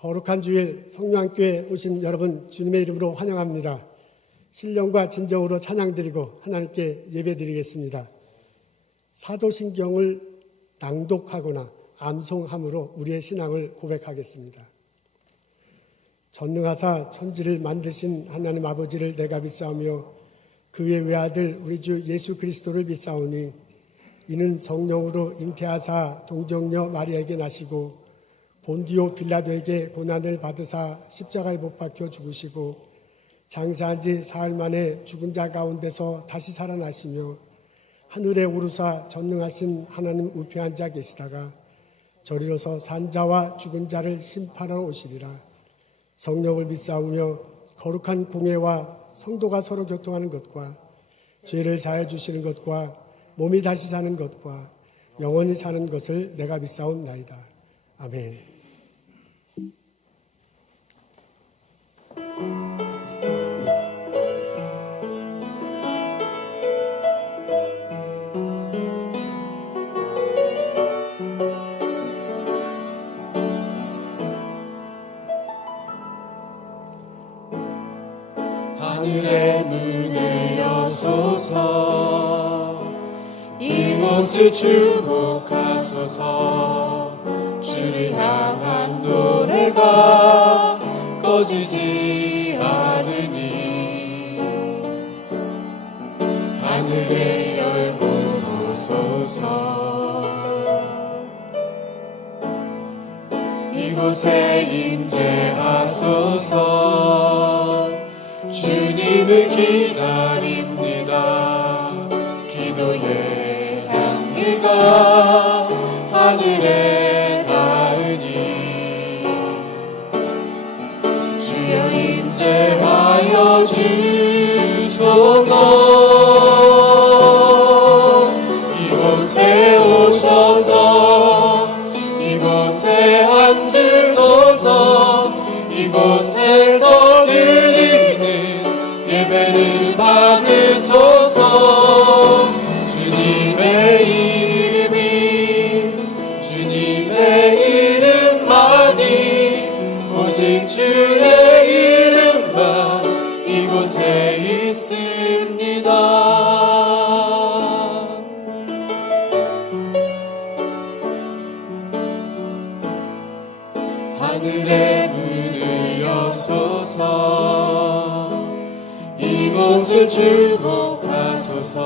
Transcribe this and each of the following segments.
거룩한 주일 성령교회에 오신 여러분 주님의 이름으로 환영합니다. 신령과 진정으로 찬양드리고 하나님께 예배드리겠습니다. 사도신경을 낭독하거나 암송함으로 우리의 신앙을 고백하겠습니다. 전능하사 천지를 만드신 하나님 아버지를 내가 믿사오며 그의 외아들 우리 주 예수 그리스도를 믿사오니 이는 성령으로 잉태하사 동정녀 마리아에게 나시고 본디오 빌라도에게 고난을 받으사 십자가에 못 박혀 죽으시고 장사한 지 사흘 만에 죽은 자 가운데서 다시 살아나시며 하늘에 오르사 전능하신 하나님 우편에 앉아 계시다가 저리로서 산자와 죽은 자를 심판하러 오시리라. 성령을 믿사오며 거룩한 공회와 성도가 서로 교통하는 것과 죄를 사해 주시는 것과 몸이 다시 사는 것과 영원히 사는 것을 내가 믿사옵나이다. 아멘. 하늘의 문을 여소서 이곳을 주목하소서 주를 향한 노래가 꺼지지 않으니 하늘의 열고 보소서 이곳에 임재하소서 주님을 기다립니다. 기도의 향기가 하늘에 닿으니 주여 임재하여 주소서 이곳에 오셔서 이곳에 앉으소서 이곳에서 예배를 받으소서 주님의 이름만이 오직 주의 이름만 이곳에 있습니다. 하늘의 문을 여소서 이곳을 주목하소서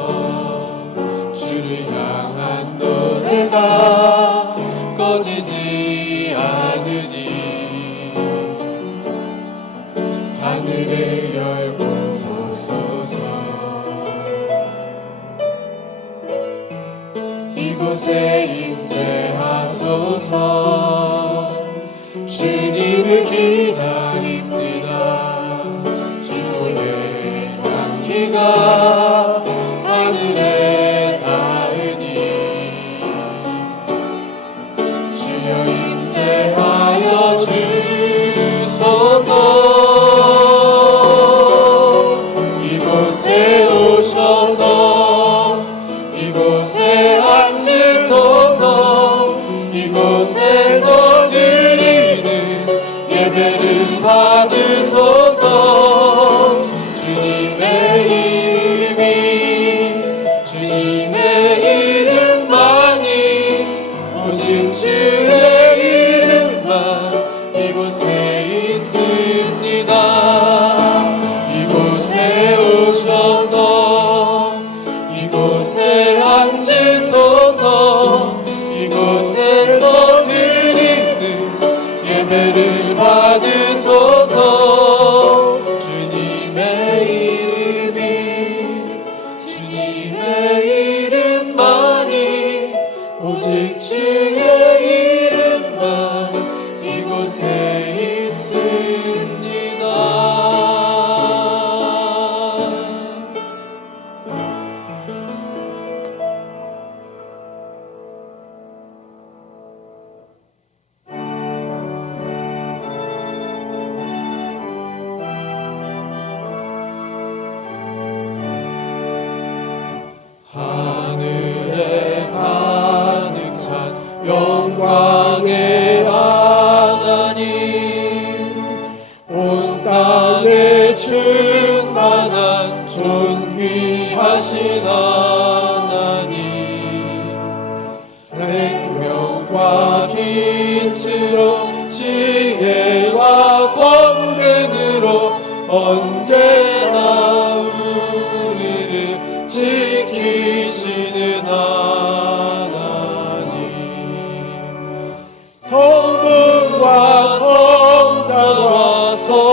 주를 향한 노래가 꺼지지 않으니 하늘을 열고 보소서 이곳에 임재하소서 주님을 기다립니다. 주님의 향기가 하늘에 닿으니 주여 임재하여 주소서 이곳에 오셔서 이곳에 앉으소서 이곳에서 드리는 예배를 받으소서 주님의 이름만이 오직 주의 이름만 이곳에 있습니다. 이곳에 오셔서 이곳에 앉으소서 이곳에서 드리는 예배를 받으소서 주님의 이름만이 오직 주의 이름만 이곳에 있습니다. 하늘에 가득 찬 영광의 하나님 빛과 빛으로 지혜와 권능으로 언제나 우리를 지키시는 하나님, 성부와 성자와 성령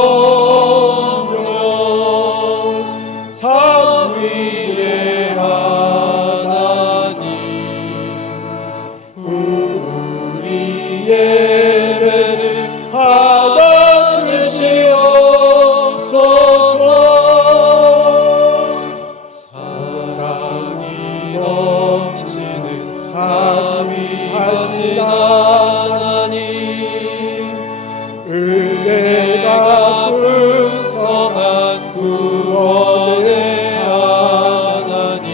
삼위의 하나님, 우리 예배를 받아주시옵소서. 사랑이 넘치는 자비하신 하나님, 은혜가 풍성한 구원의 하나님,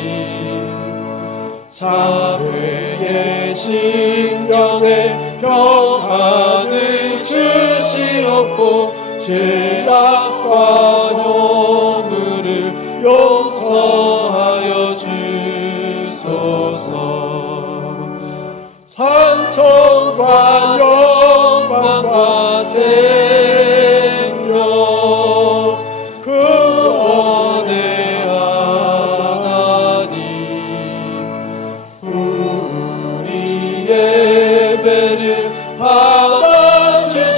자매의 심령에 평안을 주시옵고 죄악과 허물을 용서하여 주소서. 찬송과 영광과 생명 구원의 하나님, 우리 예배를 받아주시옵소서.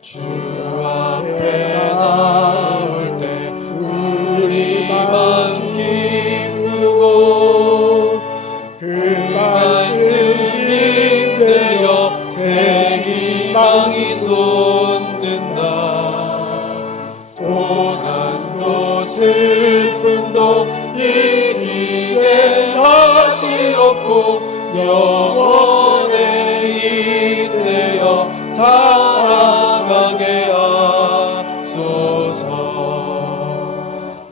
주 앞에 나올 때 우리 마음 기쁘고 그 말씀 힘내어 새 희망이 솟는다. 고난도 슬픔도 이기게 하시옵고 영원에 잇대어 살아가게 하소서.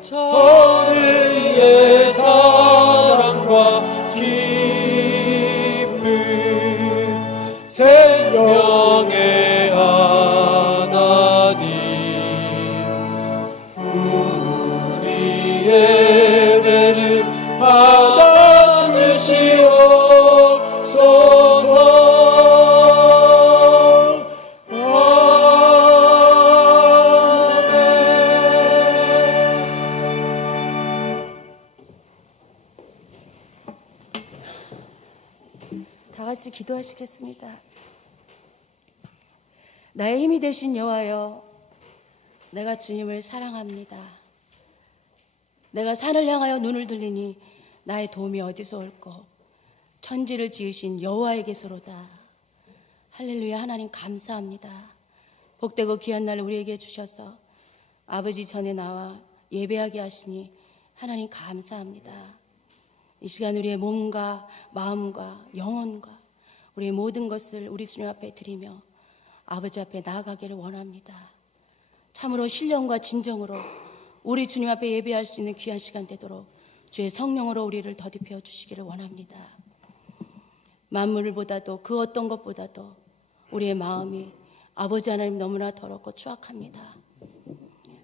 정의의 자랑과 기쁨 생명의 하나님, 우리 예배를 받아주시옵소서. 다 같이 기도하시겠습니다. 나의 힘이 되신 여호와여, 내가 주님을 사랑합니다. 내가 산을 향하여 눈을 들리니 나의 도움이 어디서 올꼬? 천지를 지으신 여호와에게서로다. 할렐루야. 하나님 감사합니다. 복되고 귀한 날 우리에게 주셔서 아버지 전에 나와 예배하게 하시니 하나님 감사합니다. 이 시간 우리의 몸과 마음과 영혼과 우리의 모든 것을 우리 주님 앞에 드리며 아버지 앞에 나아가기를 원합니다. 참으로 신령과 진정으로 우리 주님 앞에 예배할 수 있는 귀한 시간 되도록 주의 성령으로 우리를 더딥혀 주시기를 원합니다. 만물보다도 그 어떤 것보다도 우리의 마음이 아버지 하나님 너무나 더럽고 추악합니다.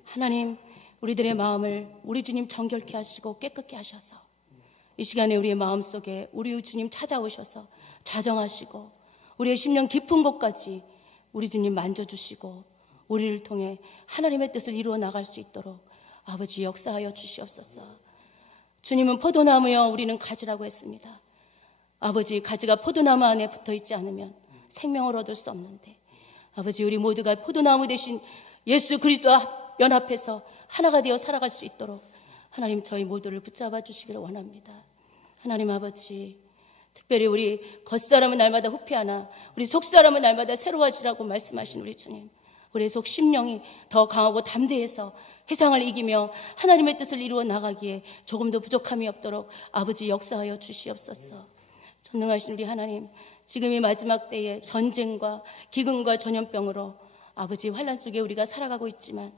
하나님, 우리들의 마음을 우리 주님 정결케 하시고 깨끗게 하셔서 이 시간에 우리의 마음속에 우리 주님 찾아오셔서 자정하시고 우리의 심령 깊은 곳까지 우리 주님 만져주시고 우리를 통해 하나님의 뜻을 이루어 나갈 수 있도록 아버지 역사하여 주시옵소서. 주님은 포도나무여 우리는 가지라고 했습니다. 아버지, 가지가 포도나무 안에 붙어있지 않으면 생명을 얻을 수 없는데 아버지, 우리 모두가 포도나무 대신 예수 그리스도와 연합해서 하나가 되어 살아갈 수 있도록 하나님 저희 모두를 붙잡아 주시기를 원합니다. 하나님 아버지, 특별히 우리 겉사람은 날마다 후피하나 우리 속사람은 날마다 새로워지라고 말씀하신 우리 주님, 우리의 속 심령이 더 강하고 담대해서 세상을 이기며 하나님의 뜻을 이루어 나가기에 조금도 부족함이 없도록 아버지 역사하여 주시옵소서. 전능하신 우리 하나님, 지금 이 마지막 때에 전쟁과 기근과 전염병으로 아버지 환난 속에 우리가 살아가고 있지만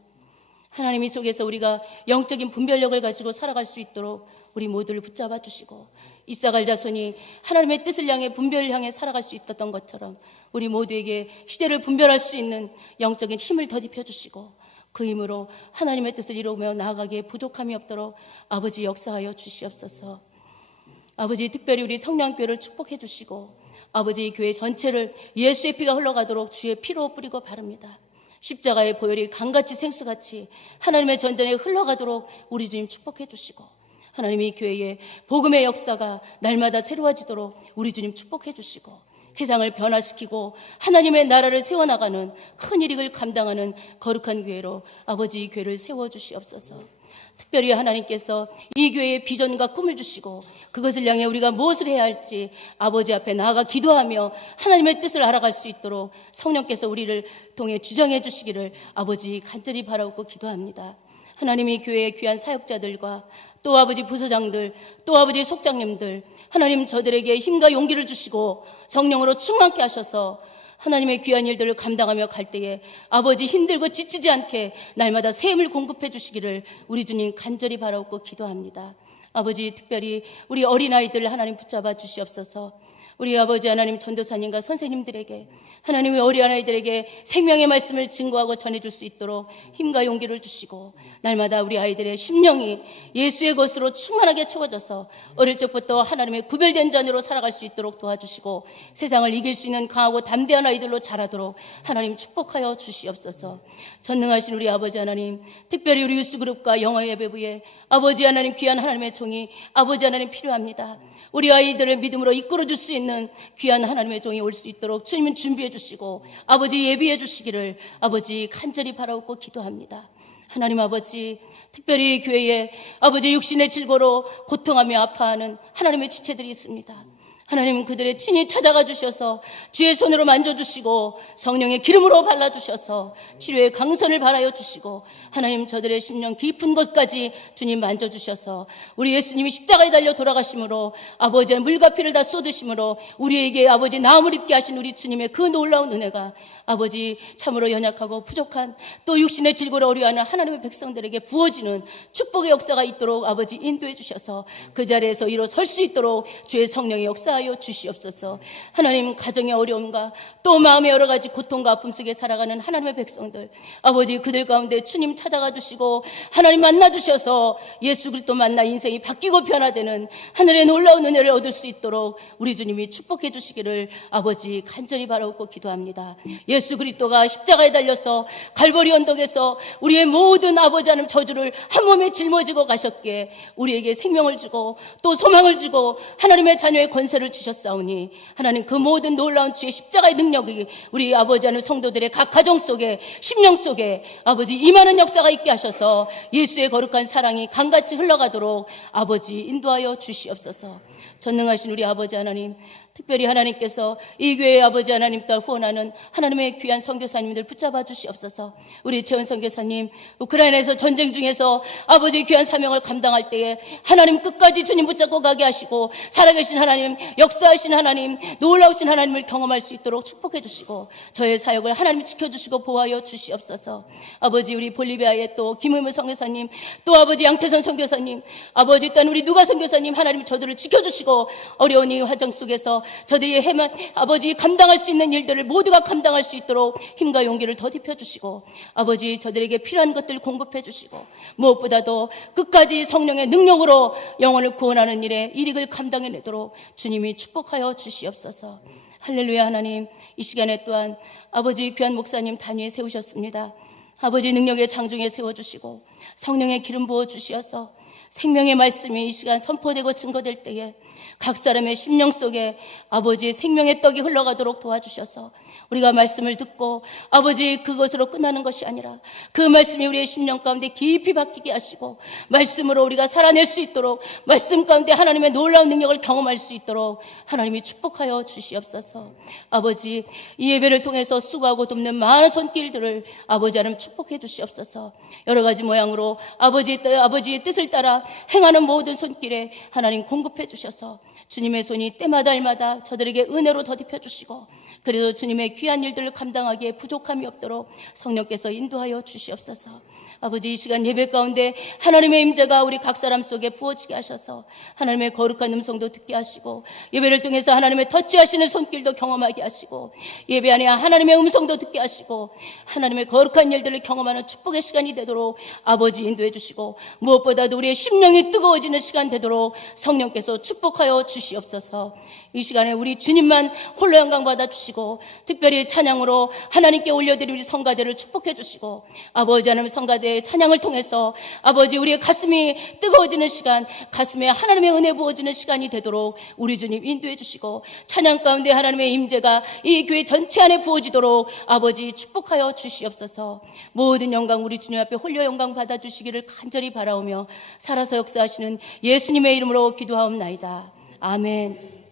하나님 이 속에서 우리가 영적인 분별력을 가지고 살아갈 수 있도록 우리 모두를 붙잡아 주시고 이사갈 자손이 하나님의 뜻을 향해 분별을 향해 살아갈 수 있었던 것처럼 우리 모두에게 시대를 분별할 수 있는 영적인 힘을 더딥혀 주시고 그 힘으로 하나님의 뜻을 이루며 나아가기에 부족함이 없도록 아버지 역사하여 주시옵소서. 아버지 특별히 우리 성령교회를 축복해 주시고 아버지 교회 전체를 예수의 피가 흘러가도록 주의 피로 뿌리고 바릅니다. 십자가의 보혈이 강같이 생수같이 하나님의 전전에 흘러가도록 우리 주님 축복해 주시고 하나님이 교회의 복음의 역사가 날마다 새로워지도록 우리 주님 축복해 주시고 세상을 변화시키고 하나님의 나라를 세워나가는 큰 일을 감당하는 거룩한 교회로 아버지 교회를 세워주시옵소서. 특별히 하나님께서 이 교회의 비전과 꿈을 주시고 그것을 향해 우리가 무엇을 해야 할지 아버지 앞에 나아가 기도하며 하나님의 뜻을 알아갈 수 있도록 성령께서 우리를 통해 주정해 주시기를 아버지 간절히 바라옵고 기도합니다. 하나님이 교회의 귀한 사역자들과 또 아버지 부서장들, 또 아버지 속장님들, 하나님 저들에게 힘과 용기를 주시고 성령으로 충만케 하셔서 하나님의 귀한 일들을 감당하며 갈 때에 아버지 힘들고 지치지 않게 날마다 새 힘을 공급해 주시기를 우리 주님 간절히 바라옵고 기도합니다. 아버지 특별히 우리 어린아이들 하나님 붙잡아 주시옵소서. 우리 아버지 하나님 전도사님과 선생님들에게 하나님의 어린아이들에게 생명의 말씀을 증거하고 전해줄 수 있도록 힘과 용기를 주시고 날마다 우리 아이들의 심령이 예수의 것으로 충만하게 채워져서 어릴 적부터 하나님의 구별된 자녀로 살아갈 수 있도록 도와주시고 세상을 이길 수 있는 강하고 담대한 아이들로 자라도록 하나님 축복하여 주시옵소서. 전능하신 우리 아버지 하나님, 특별히 우리 유스그룹과 영어 예배부에 아버지 하나님 귀한 하나님의 종이 아버지 하나님 필요합니다. 우리 아이들을 믿음으로 이끌어줄 수 있는 귀한 하나님의 종이 올 수 있도록 주님은 준비해 주시고 아버지 예비해 주시기를 아버지 간절히 바라옵고 기도합니다. 하나님 아버지 특별히 교회에 아버지 육신의 질고로 고통하며 아파하는 하나님의 지체들이 있습니다. 하나님은 그들의 친히 찾아가 주셔서 주의 손으로 만져주시고 성령의 기름으로 발라주셔서 치료의 강선을 발하여 주시고 하나님 저들의 심령 깊은 곳까지 주님 만져주셔서 우리 예수님이 십자가에 달려 돌아가심으로 아버지의 물과 피를 다 쏟으심으로 우리에게 아버지 나음을 입게 하신 우리 주님의 그 놀라운 은혜가 아버지 참으로 연약하고 부족한 또 육신의 질고를 어려워하는 하나님의 백성들에게 부어지는 축복의 역사가 있도록 아버지 인도해 주셔서 그 자리에서 일어설 수 있도록 주의 성령의 역사하여 주시옵소서. 하나님 가정의 어려움과 또 마음의 여러 가지 고통과 아픔 속에 살아가는 하나님의 백성들 아버지 그들 가운데 주님 찾아가 주시고 하나님 만나 주셔서 예수 그리스도 만나 인생이 바뀌고 변화되는 하늘의 놀라운 은혜를 얻을 수 있도록 우리 주님이 축복해 주시기를 아버지 간절히 바라옵고 기도합니다. 예수 그리스도가 십자가에 달려서 갈보리 언덕에서 우리의 모든 아버지 하나님 저주를 한 몸에 짊어지고 가셨기에 우리에게 생명을 주고 또 소망을 주고 하나님의 자녀의 권세를 주셨사오니 하나님 그 모든 놀라운 주의 십자가의 능력이 우리 아버지 하나님 성도들의 각 가정 속에 심령 속에 아버지 임하는 역사가 있게 하셔서 예수의 거룩한 사랑이 강같이 흘러가도록 아버지 인도하여 주시옵소서. 전능하신 우리 아버지 하나님 특별히 하나님께서 이 교회의 아버지 하나님 딸 후원하는 하나님의 귀한 선교사님들 붙잡아 주시옵소서. 우리 최원 선교사님 우크라이나에서 전쟁 중에서 아버지의 귀한 사명을 감당할 때에 하나님 끝까지 주님 붙잡고 가게 하시고 살아계신 하나님 역사하신 하나님 놀라우신 하나님을 경험할 수 있도록 축복해 주시고 저의 사역을 하나님 지켜주시고 보호하여 주시옵소서. 아버지 우리 볼리비아의 또 김의무 선교사님 또 아버지 양태선 선교사님 아버지 일단 우리 누가 선교사님 하나님 저들을 지켜주시고 어려운 이 화정 속에서 저들이 해만 아버지 감당할 수 있는 일들을 모두가 감당할 수 있도록 힘과 용기를 더딥혀 주시고 아버지 저들에게 필요한 것들을 공급해 주시고 무엇보다도 끝까지 성령의 능력으로 영혼을 구원하는 일에 일익을 감당해내도록 주님이 축복하여 주시옵소서. 할렐루야. 하나님 이 시간에 또한 아버지 귀한 목사님 단위에 세우셨습니다. 아버지 능력의 장중에 세워주시고 성령의 기름 부어주시어서 생명의 말씀이 이 시간 선포되고 증거될 때에 각 사람의 심령 속에 아버지의 생명의 떡이 흘러가도록 도와주셔서 우리가 말씀을 듣고 아버지 그것으로 끝나는 것이 아니라 그 말씀이 우리의 심령 가운데 깊이 박히게 하시고 말씀으로 우리가 살아낼 수 있도록 말씀 가운데 하나님의 놀라운 능력을 경험할 수 있도록 하나님이 축복하여 주시옵소서. 아버지 이 예배를 통해서 수고하고 돕는 많은 손길들을 아버지 하나님 축복해 주시옵소서. 여러 가지 모양으로 아버지의 뜻을 따라 말마다 행하는 모든 손길에 하나님 공급해 주셔서 주님의 손이 때마다 일마다 저들에게 은혜로 더딥혀 주시고 그래도 주님의 귀한 일들을 감당하기에 부족함이 없도록 성령께서 인도하여 주시옵소서. 아버지, 이 시간 예배 가운데 하나님의 임재가 우리 각 사람 속에 부어지게 하셔서 하나님의 거룩한 음성도 듣게 하시고 예배를 통해서 하나님의 터치하시는 손길도 경험하게 하시고 예배 안에 하나님의 음성도 듣게 하시고 하나님의 거룩한 일들을 경험하는 축복의 시간이 되도록 아버지 인도해 주시고 무엇보다도 우리의 심령이 뜨거워지는 시간 되도록 성령께서 축복하여 주시옵소서. 이 시간에 우리 주님만 홀로 영광 받아 주시고 특별히 찬양으로 하나님께 올려드린 우리 성가대를 축복해 주시고 아버지 하나님 성가대의 찬양을 통해서 아버지 우리의 가슴이 뜨거워지는 시간, 가슴에 하나님의 은혜 부어지는 시간이 되도록 우리 주님 인도해 주시고 찬양 가운데 하나님의 임재가 이 교회 전체 안에 부어지도록 아버지 축복하여 주시옵소서. 모든 영광 우리 주님 앞에 홀려 영광 받아 주시기를 간절히 바라오며 살아서 역사하시는 예수님의 이름으로 기도하옵나이다. 아멘.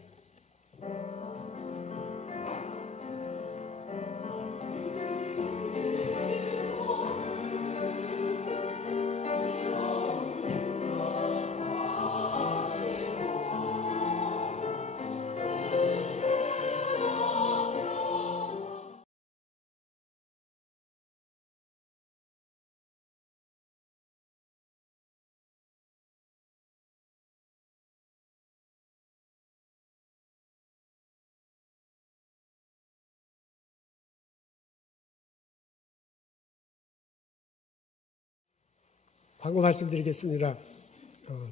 광고 말씀드리겠습니다.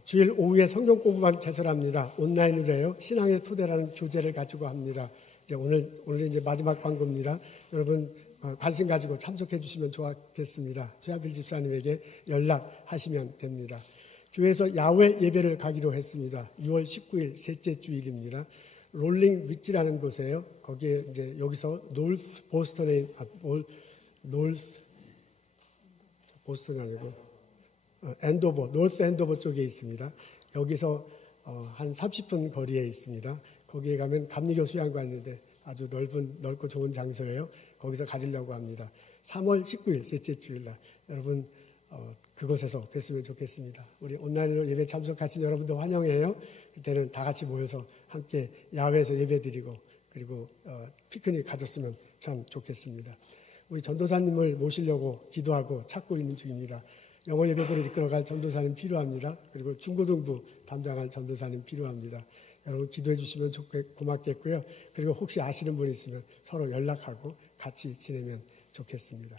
주일 오후에 성경 공부만 개설합니다. 온라인으로 해요. 신앙의 토대라는 교재를 가지고 합니다. 이제 오늘 이제 마지막 광고입니다. 여러분 관심 가지고 참석해 주시면 좋겠습니다. 최하필 집사님에게 연락하시면 됩니다. 교회에서 야외 예배를 가기로 했습니다. 6월 19일 셋째 주일입니다. 롤링 위치라는 곳이에요. 거기에 이제 여기서 노스 보스턴에 보스턴이 아니고 엔도버, 노스 엔도버 쪽에 있습니다. 여기서 한 30분 거리에 있습니다. 거기에 가면 감리교 수양관 있는데 아주 넓고 좋은 장소예요. 거기서 가지려고 합니다. 3월 19일 셋째 주일날 여러분 그곳에서 뵀으면 좋겠습니다. 우리 온라인으로 예배 참석하신 여러분도 환영해요. 그때는 다 같이 모여서 함께 야외에서 예배드리고 그리고 피크닉 가졌으면 참 좋겠습니다. 우리 전도사님을 모시려고 기도하고 찾고 있는 중입니다. 영어 예배부를 이끌어갈 전도사님 필요합니다. 그리고 중고등부 담당할 전도사님 필요합니다. 여러분 기도해 주시면 고맙겠고요. 그리고 혹시 아시는 분 있으면 서로 연락하고 같이 지내면 좋겠습니다.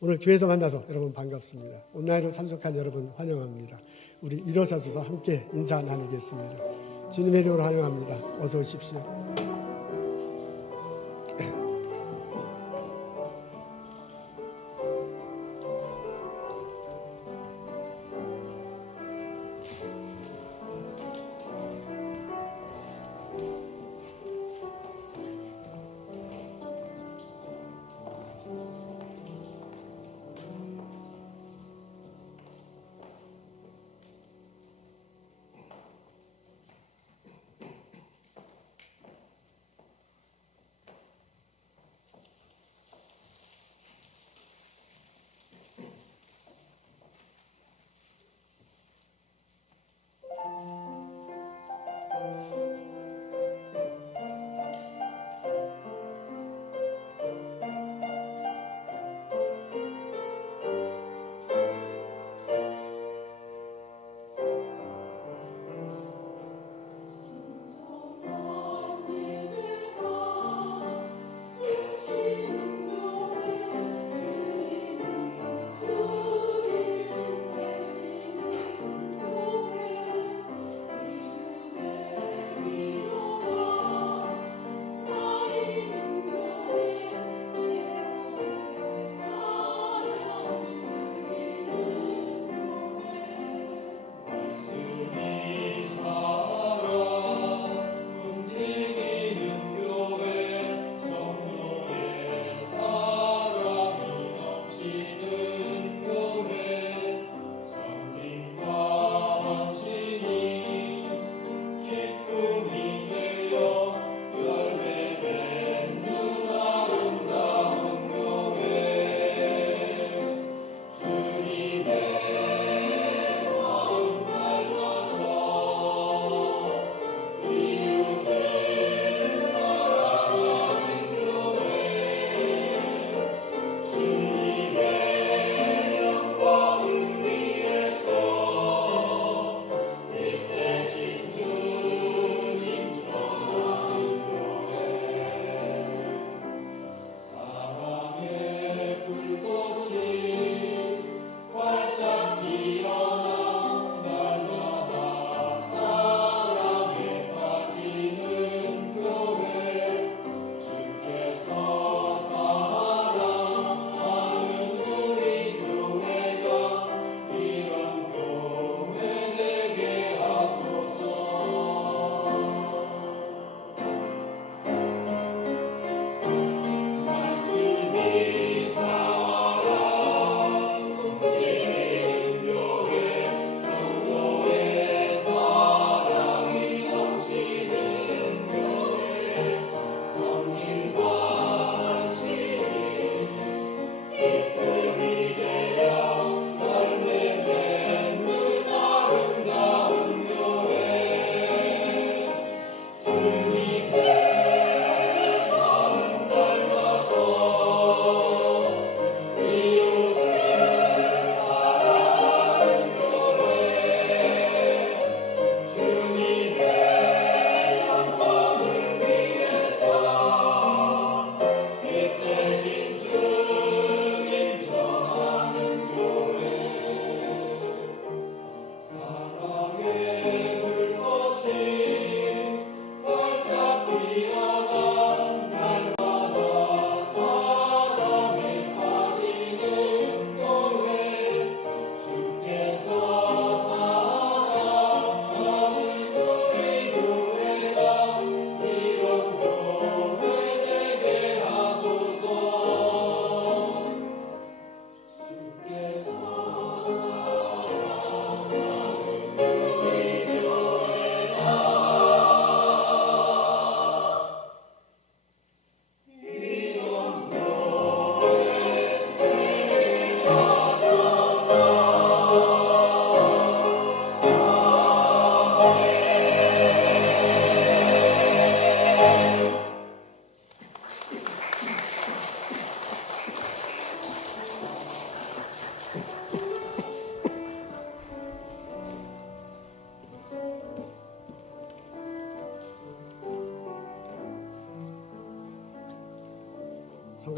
오늘 교회에서 만나서 여러분 반갑습니다. 온라인으로 참석한 여러분 환영합니다. 우리 일어서서 함께 인사 나누겠습니다. 주님의 이름으로 환영합니다. 어서 오십시오.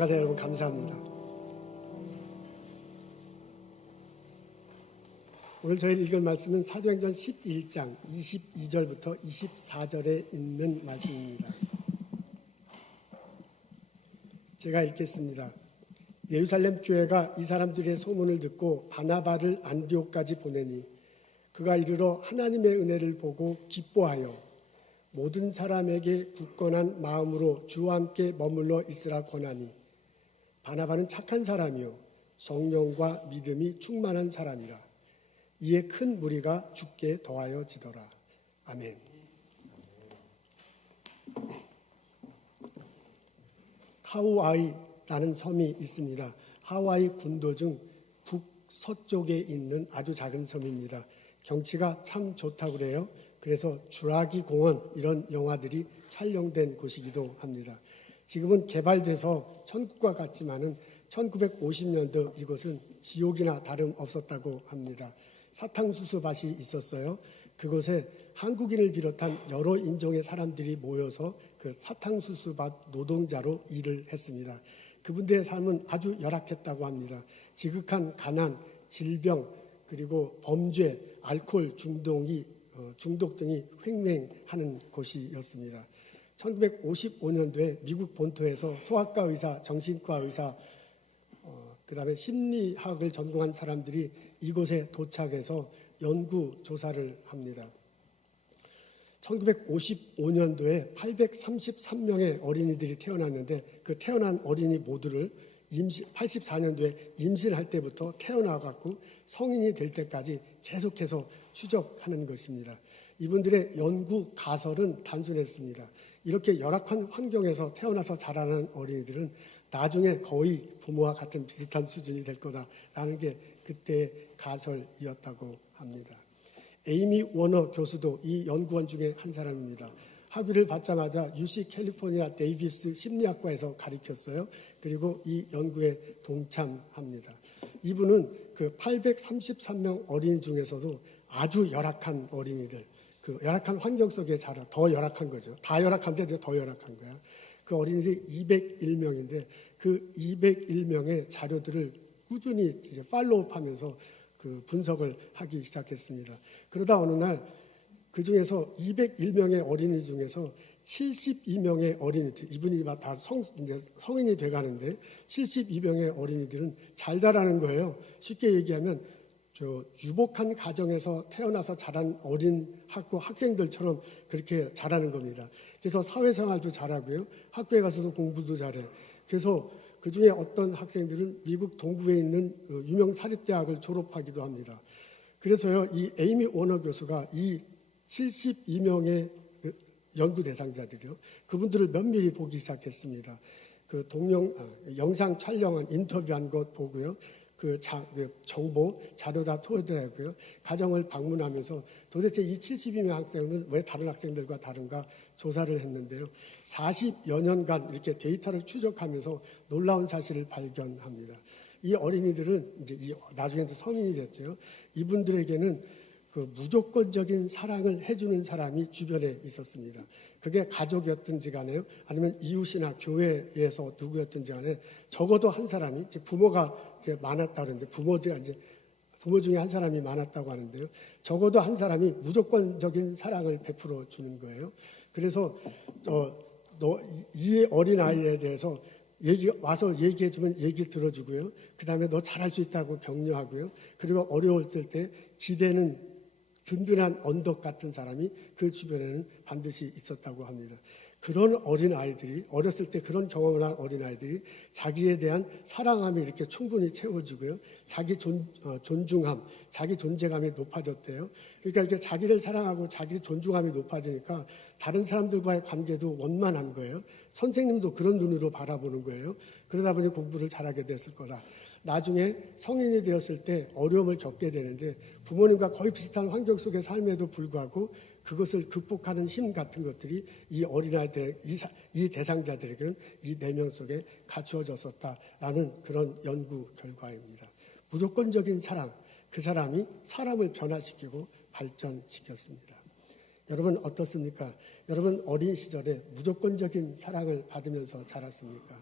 교가대 여러분 감사합니다. 오늘 저희 읽을 말씀은 사도행전 11장 22절부터 24절에 있는 말씀입니다. 제가 읽겠습니다. 예루살렘 교회가 이 사람들의 소문을 듣고 바나바를 안디옥까지 보내니 그가 이르러 하나님의 은혜를 보고 기뻐하여 모든 사람에게 굳건한 마음으로 주와 함께 머물러 있으라 권하니 바나바는 착한 사람이요 성령과 믿음이 충만한 사람이라. 이에 큰 무리가 죽게 더하여 지더라. 아멘. 하와이라는 섬이 있습니다. 하와이 군도 중 북서쪽에 있는 아주 작은 섬입니다. 경치가 참 좋다고 그래요. 그래서 주라기 공원 이런 영화들이 촬영된 곳이기도 합니다. 지금은 개발돼서 천국과 같지만은 1950년도 이곳은 지옥이나 다름없었다고 합니다. 사탕수수 밭이 있었어요. 그곳에 한국인을 비롯한 여러 인종의 사람들이 모여서 그 사탕수수 밭 노동자로 일을 했습니다. 그분들의 삶은 아주 열악했다고 합니다. 지극한 가난, 질병, 그리고 범죄, 알코올 중독 등이 횡행하는 곳이었습니다. 1955년도에 미국 본토에서 소아과 의사, 정신과 의사, 그다음에 심리학을 전공한 사람들이 이곳에 도착해서 연구 조사를 합니다. 1955년도에 833명의 어린이들이 태어났는데 그 태어난 어린이 모두를 84년도에 임신할 때부터 태어나갖고 성인이 될 때까지 계속해서 추적하는 것입니다. 이분들의 연구 가설은 단순했습니다. 이렇게 열악한 환경에서 태어나서 자라는 어린이들은 나중에 거의 부모와 같은 비슷한 수준이 될 거다라는 게 그때의 가설이었다고 합니다. 에이미 워너 교수도 이 연구원 중에 한 사람입니다. 학위를 받자마자 UC 캘리포니아 데이비스 심리학과에서 가르쳤어요. 그리고 이 연구에 동참합니다. 이분은 그 833명 어린이 중에서도 아주 열악한 어린이들, 그 열악한 환경 속에 자라 더 열악한 거죠. 다 열악한데 더 열악한 거야. 그 어린이들이 201명인데 그 201명의 자료들을 꾸준히 이제 팔로우하면서 그 분석을 하기 시작했습니다. 그러다 어느 날 그 중에서 201명의 어린이 중에서 72명의 어린이들, 이분이 다 성인이 돼가는데 72명의 어린이들은 잘 자라는 거예요. 쉽게 얘기하면 유복한 가정에서 태어나서 자란 어린 학생들처럼 그렇게 자라는 겁니다. 그래서 사회생활도 잘하고요. 학교에 가서도 공부도 잘해. 그래서 그 중에 어떤 학생들은 미국 동부에 있는 유명 사립대학을 졸업하기도 합니다. 그래서요, 이 에이미 워너 교수가 이 72명의 연구 대상자들이요, 그분들을 면밀히 보기 시작했습니다. 그 영상 촬영한 인터뷰한 것 보고요. 그 정보, 자료 다 토대하고요. 가정을 방문하면서 도대체 이 72명 학생은 왜 다른 학생들과 다른가 조사를 했는데요. 40여 년간 이렇게 데이터를 추적하면서 놀라운 사실을 발견합니다. 이 어린이들은 이제 나중에 성인이 됐죠. 이분들에게는 그 무조건적인 사랑을 해주는 사람이 주변에 있었습니다. 그게 가족이었든지 간에요, 아니면 이웃이나 교회에서 누구였든지 간에 적어도 한 사람이, 이제 부모가 이제 많았다고 하는데, 부모 중에 한 사람이 많았다고 하는데요. 적어도 한 사람이 무조건적인 사랑을 베풀어 주는 거예요. 그래서 이 어린아이에 대해서 와서 얘기해주면 얘기 들어주고요. 그 다음에 너 잘할 수 있다고 격려하고요. 그리고 어려울 때 기대는 든든한 언덕 같은 사람이 그 주변에는 반드시 있었다고 합니다. 그런 어린아이들이, 어렸을 때 그런 경험을 한 어린아이들이 자기에 대한 사랑함이 이렇게 충분히 채워지고요. 자기 존중함, 자기 존재감이 높아졌대요. 그러니까 이렇게 자기를 사랑하고 자기 존중함이 높아지니까 다른 사람들과의 관계도 원만한 거예요. 선생님도 그런 눈으로 바라보는 거예요. 그러다 보니 공부를 잘하게 됐을 거다. 나중에 성인이 되었을 때 어려움을 겪게 되는데 부모님과 거의 비슷한 환경 속에 삶에도 불구하고 그것을 극복하는 힘 같은 것들이 이 어린아이들의 이 대상자들에게는 이 내면 속에 갖추어졌었다라는 그런 연구 결과입니다. 무조건적인 사랑, 그 사람이 사람을 변화시키고 발전시켰습니다. 여러분 어떻습니까? 여러분 어린 시절에 무조건적인 사랑을 받으면서 자랐습니까?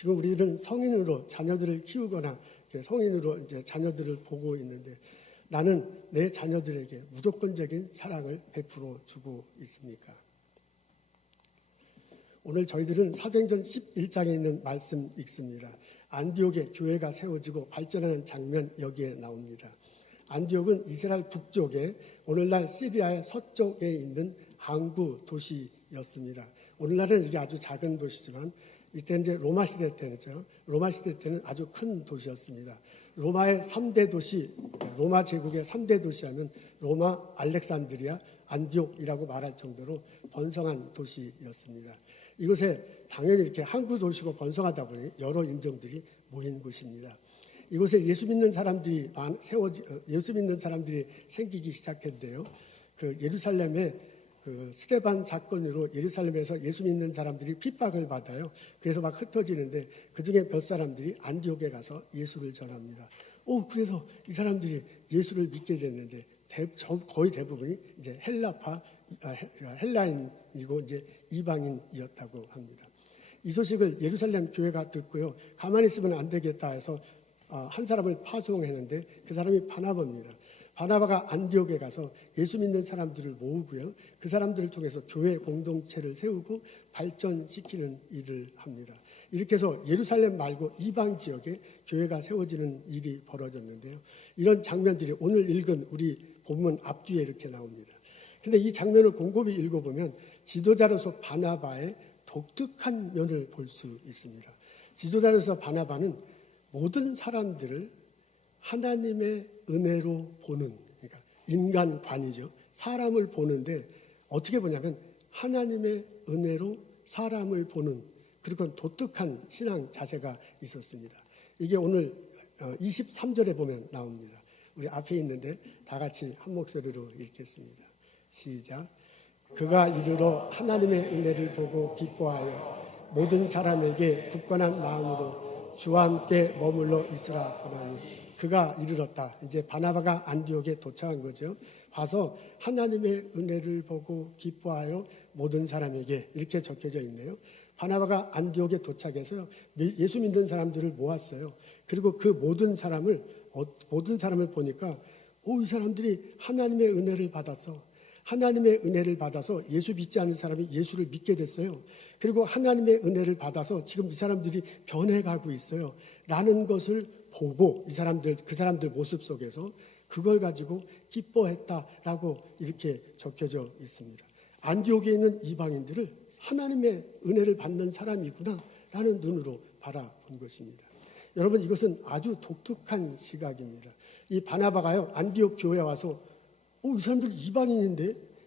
지금 우리들은 성인으로 자녀들을 키우거나 성인으로 이제 자녀들을 보고 있는데 나는 내 자녀들에게 무조건적인 사랑을 베풀어 주고 있습니까? 오늘 저희들은 사도행전 11장에 있는 말씀 읽습니다. 안디옥에 교회가 세워지고 발전하는 장면 여기에 나옵니다. 안디옥은 이스라엘 북쪽에 오늘날 시리아의 서쪽에 있는 항구 도시였습니다. 오늘날은 이게 아주 작은 도시지만 이때 이제 로마 시대 때죠. 로마 시대 때는 아주 큰 도시였습니다. 로마의 3대 도시, 로마 제국의 3대 도시하면 로마, 알렉산드리아, 안디옥이라고 말할 정도로 번성한 도시였습니다. 이곳에 당연히 이렇게 항구 도시고 번성하다 보니 여러 인종들이 모인 곳입니다. 이곳에 예수 믿는 사람들이 생기기 시작했는데요. 그 예루살렘에 그 스데반 사건으로 예루살렘에서 예수 믿는 사람들이 핍박을 받아요. 그래서 막 흩어지는데 그 중에 몇 사람들이 안디옥에 가서 예수를 전합니다. 그래서 이 사람들이 예수를 믿게 됐는데 거의 대부분이 이제 헬라인이고 이제 이방인이었다고 합니다. 이 소식을 예루살렘 교회가 듣고요. 가만히 있으면 안 되겠다 해서 한 사람을 파송했는데 그 사람이 바나바입니다. 바나바가 안디옥에 가서 예수 믿는 사람들을 모으고요. 그 사람들을 통해서 교회 공동체를 세우고 발전시키는 일을 합니다. 이렇게 해서 예루살렘 말고 이방 지역에 교회가 세워지는 일이 벌어졌는데요. 이런 장면들이 오늘 읽은 우리 본문 앞뒤에 이렇게 나옵니다. 근데 이 장면을 곰곰이 읽어보면 지도자로서 바나바의 독특한 면을 볼 수 있습니다. 지도자로서 바나바는 모든 사람들을 하나님의 은혜로 보는, 그러니까 인간관이죠. 사람을 보는데 어떻게 보냐면 하나님의 은혜로 사람을 보는 그런 독특한 신앙 자세가 있었습니다. 이게 오늘 23절에 보면 나옵니다. 우리 앞에 있는데 다 같이 한 목소리로 읽겠습니다. 시작. 그가 이르러 하나님의 은혜를 보고 기뻐하여 모든 사람에게 굳건한 마음으로 주와 함께 머물러 있으라 보나니 그가 이르렀다. 이제 바나바가 안디옥에 도착한 거죠. 와서 하나님의 은혜를 보고 기뻐하여 모든 사람에게 이렇게 적혀져 있네요. 바나바가 안디옥에 도착해서 예수 믿는 사람들을 모았어요. 그리고 그 모든 사람을 보니까 이 사람들이 하나님의 은혜를 받았어. 하나님의 은혜를 받아서 예수 믿지 않은 사람이 예수를 믿게 됐어요. 그리고 하나님의 은혜를 받아서 지금 이 사람들이 변해가고 있어요. 라는 것을 보고 그 사람들 모습 속에서 그걸 가지고 기뻐했다라고 이렇게 적혀져 있습니다. 안디옥에 있는 이방인들을 하나님의 은혜를 받는 사람이구나라는 눈으로 바라본 것입니다. 여러분 이것은 아주 독특한 시각입니다. 이 바나바가요 안디옥 교회에 와서 이 사람들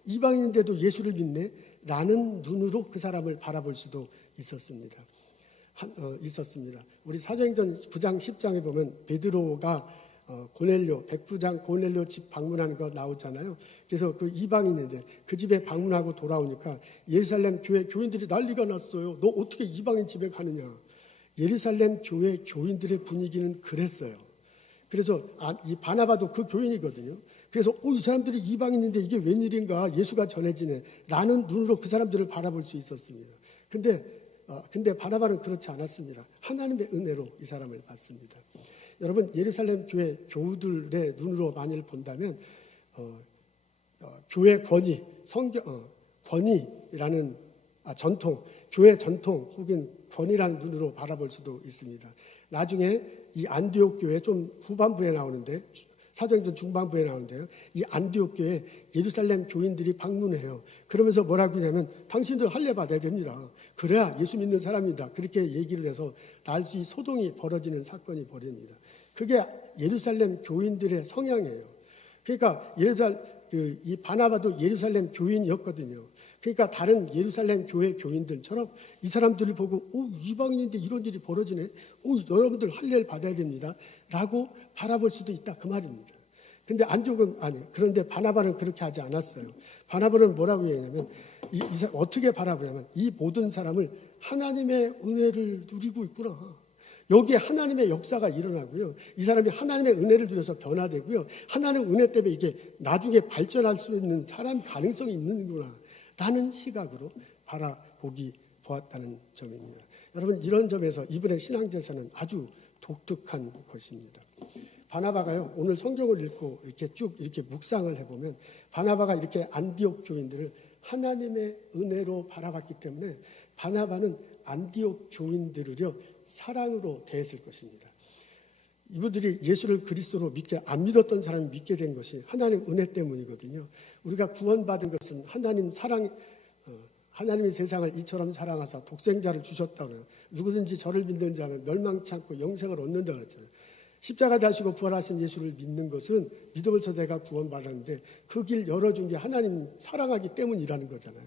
이방인인데도 예수를 믿네 라는 눈으로 그 사람을 바라볼 수도 있었습니다. 우리 사도행전 9장 10장에 보면 베드로가 백부장 고넬료 집 방문하는 거 나오잖아요. 그래서 그 이방인인데 그 집에 방문하고 돌아오니까 예루살렘 교회 교인들이 난리가 났어요. 너 어떻게 이방인 집에 가느냐. 예루살렘 교회 교인들의 분위기는 그랬어요. 그래서 이 바나바도 그 교인이거든요. 그래서 이 사람들이 이방인인데 이게 웬일인가 예수가 전해지네 라는 눈으로 그 사람들을 바라볼 수 있었습니다. 근데 바나바는 그렇지 않았습니다. 하나님의 은혜로 이 사람을 봤습니다. 여러분 예루살렘 교회 교우들의 눈으로 만일 본다면 교회 권위, 권위라는 전통, 교회 전통 혹은 권위라는 눈으로 바라볼 수도 있습니다. 나중에 이 안디옥 교회 좀 후반부에 나오는데 사도행전 중반부에 나오는데요. 이 안디옥 교회 예루살렘 교인들이 방문해요. 그러면서 뭐라고 하냐면 당신들 할례 받아야 됩니다. 그래야 예수 믿는 사람이다. 그렇게 얘기를 해서 날씨 소동이 벌어지는 사건이 벌어집니다. 그게 예루살렘 교인들의 성향이에요. 그러니까 이 바나바도 예루살렘 교인이었거든요. 그러니까 다른 예루살렘 교회 교인들처럼 이 사람들을 보고 이방인인데 이런 일이 벌어지네. 여러분들 할례를 받아야 됩니다. 라고 바라볼 수도 있다. 그 말입니다. 근데 안디옥은 그런데 바나바는 그렇게 하지 않았어요. 바나바는 뭐라고 했냐면 어떻게 바라보냐면 이 모든 사람을 하나님의 은혜를 누리고 있구나. 여기에 하나님의 역사가 일어나고요. 이 사람이 하나님의 은혜를 누려서 변화되고요. 하나님의 은혜 때문에 이게 나중에 발전할 수 있는 사람 가능성이 있는구나. 라는 시각으로 보았다는 점입니다. 여러분, 이런 점에서 이분의 신앙제사는 아주 독특한 것입니다. 바나바가요, 오늘 성경을 읽고 이렇게 쭉 이렇게 묵상을 해보면 바나바가 이렇게 안디옥 교인들을 하나님의 은혜로 바라봤기 때문에 바나바는 안디옥 교인들을요 사랑으로 대했을 것입니다. 이분들이 예수를 그리스도로 믿게 안 믿었던 사람이 믿게 된 것이 하나님 은혜 때문이거든요. 우리가 구원받은 것은 하나님 사랑, 하나님이 세상을 이처럼 사랑하사 독생자를 주셨다고요. 누구든지 저를 믿는 자는 멸망치 않고 영생을 얻는다 그랬잖아요. 십자가 다시고 부활하신 예수를 믿는 것은 믿음으로써 내가 구원받았는데 그 길 열어준 게 하나님 사랑하기 때문이라는 거잖아요.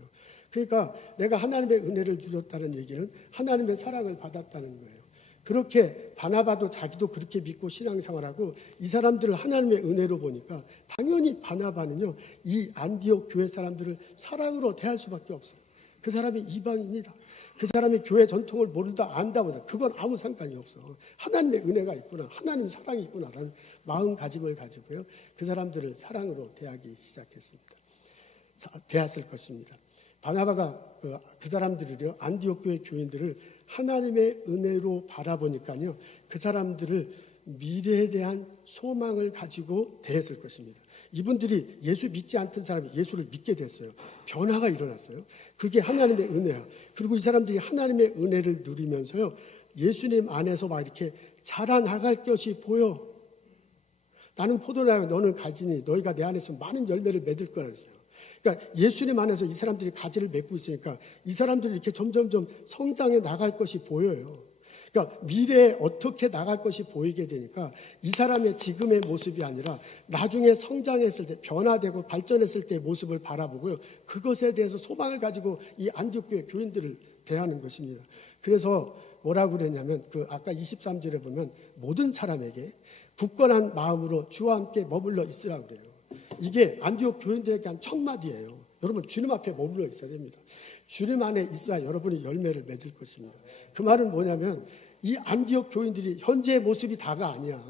그러니까 내가 하나님의 은혜를 주셨다는 얘기는 하나님의 사랑을 받았다는 거예요. 그렇게 바나바도 자기도 그렇게 믿고 신앙생활하고 이 사람들을 하나님의 은혜로 보니까 당연히 바나바는요 이 안디옥 교회 사람들을 사랑으로 대할 수밖에 없어요. 그 사람이 이방인이다. 그 사람이 교회 전통을 모른다 안다보다 그건 아무 상관이 없어. 하나님의 은혜가 있구나, 하나님 사랑이 있구나라는 마음가짐을 가지고요 그 사람들을 사랑으로 대하기 시작했습니다. 대했을 것입니다. 바나바가 그 사람들을요 안디옥 교회 교인들을 하나님의 은혜로 바라보니까요 그 사람들을 미래에 대한 소망을 가지고 대했을 것입니다. 이분들이 예수 믿지 않던 사람이 예수를 믿게 됐어요. 변화가 일어났어요. 그게 하나님의 은혜야. 그리고 이 사람들이 하나님의 은혜를 누리면서요 예수님 안에서 막 이렇게 자라나갈 것이 보여. 나는 포도나무 너는 가지니 너희가 내 안에서 많은 열매를 맺을 거라 그랬어요. 그러니까 예수님 안에서 이 사람들이 가지를 맺고 있으니까 이 사람들이 이렇게 점점점 성장해 나갈 것이 보여요. 그러니까 미래에 어떻게 나갈 것이 보이게 되니까 이 사람의 지금의 모습이 아니라 나중에 성장했을 때 변화되고 발전했을 때의 모습을 바라보고요. 그것에 대해서 소망을 가지고 이 안디옥 교회 교인들을 대하는 것입니다. 그래서 뭐라고 그랬냐면 아까 23절에 보면 모든 사람에게 굳건한 마음으로 주와 함께 머물러 있으라고 그래요. 이게 안디옥 교인들에게 한 첫마디예요. 여러분 주님 앞에 머물러 있어야 됩니다. 주님 안에 있어야 여러분이 열매를 맺을 것입니다. 그 말은 뭐냐면 이 안디옥 교인들이 현재의 모습이 다가 아니야.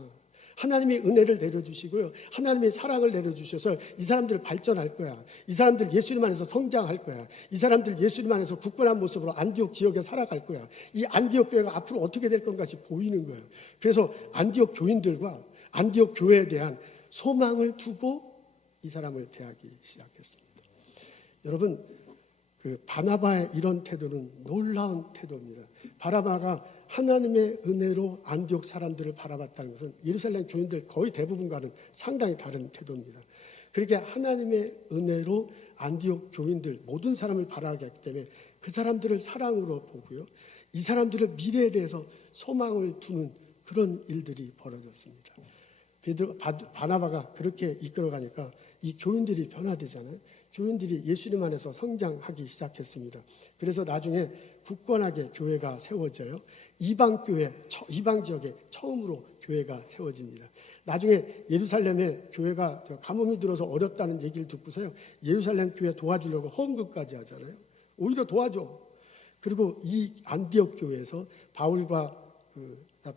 하나님의 은혜를 내려주시고요. 하나님의 사랑을 내려주셔서 이 사람들 발전할 거야. 이 사람들 예수님 안에서 성장할 거야. 이 사람들 예수님 안에서 굳건한 모습으로 안디옥 지역에 살아갈 거야. 이 안디옥 교회가 앞으로 어떻게 될 건가지 보이는 거예요. 그래서 안디옥 교인들과 안디옥 교회에 대한 소망을 두고 이 사람을 대하기 시작했습니다. 여러분, 바나바의 이런 태도는 놀라운 태도입니다. 바나바가 하나님의 은혜로 안디옥 사람들을 바라봤다는 것은 예루살렘 교인들 거의 대부분과는 상당히 다른 태도입니다. 그렇게 하나님의 은혜로 안디옥 교인들 모든 사람을 바라게 했기 때문에 그 사람들을 사랑으로 보고요. 이 사람들의 미래에 대해서 소망을 두는 그런 일들이 벌어졌습니다. 바나바가 그렇게 이끌어가니까 이 교인들이 변화되잖아요. 교인들이 예수님 안에서 성장하기 시작했습니다. 그래서 나중에 굳건하게 교회가 세워져요. 이방 지역에 처음으로 교회가 세워집니다. 나중에 예루살렘에 교회가 가뭄이 들어서 어렵다는 얘기를 듣고서요. 예루살렘 교회 도와주려고 헌금까지 하잖아요. 오히려 도와줘. 그리고 이 안디옥 교회에서 바울과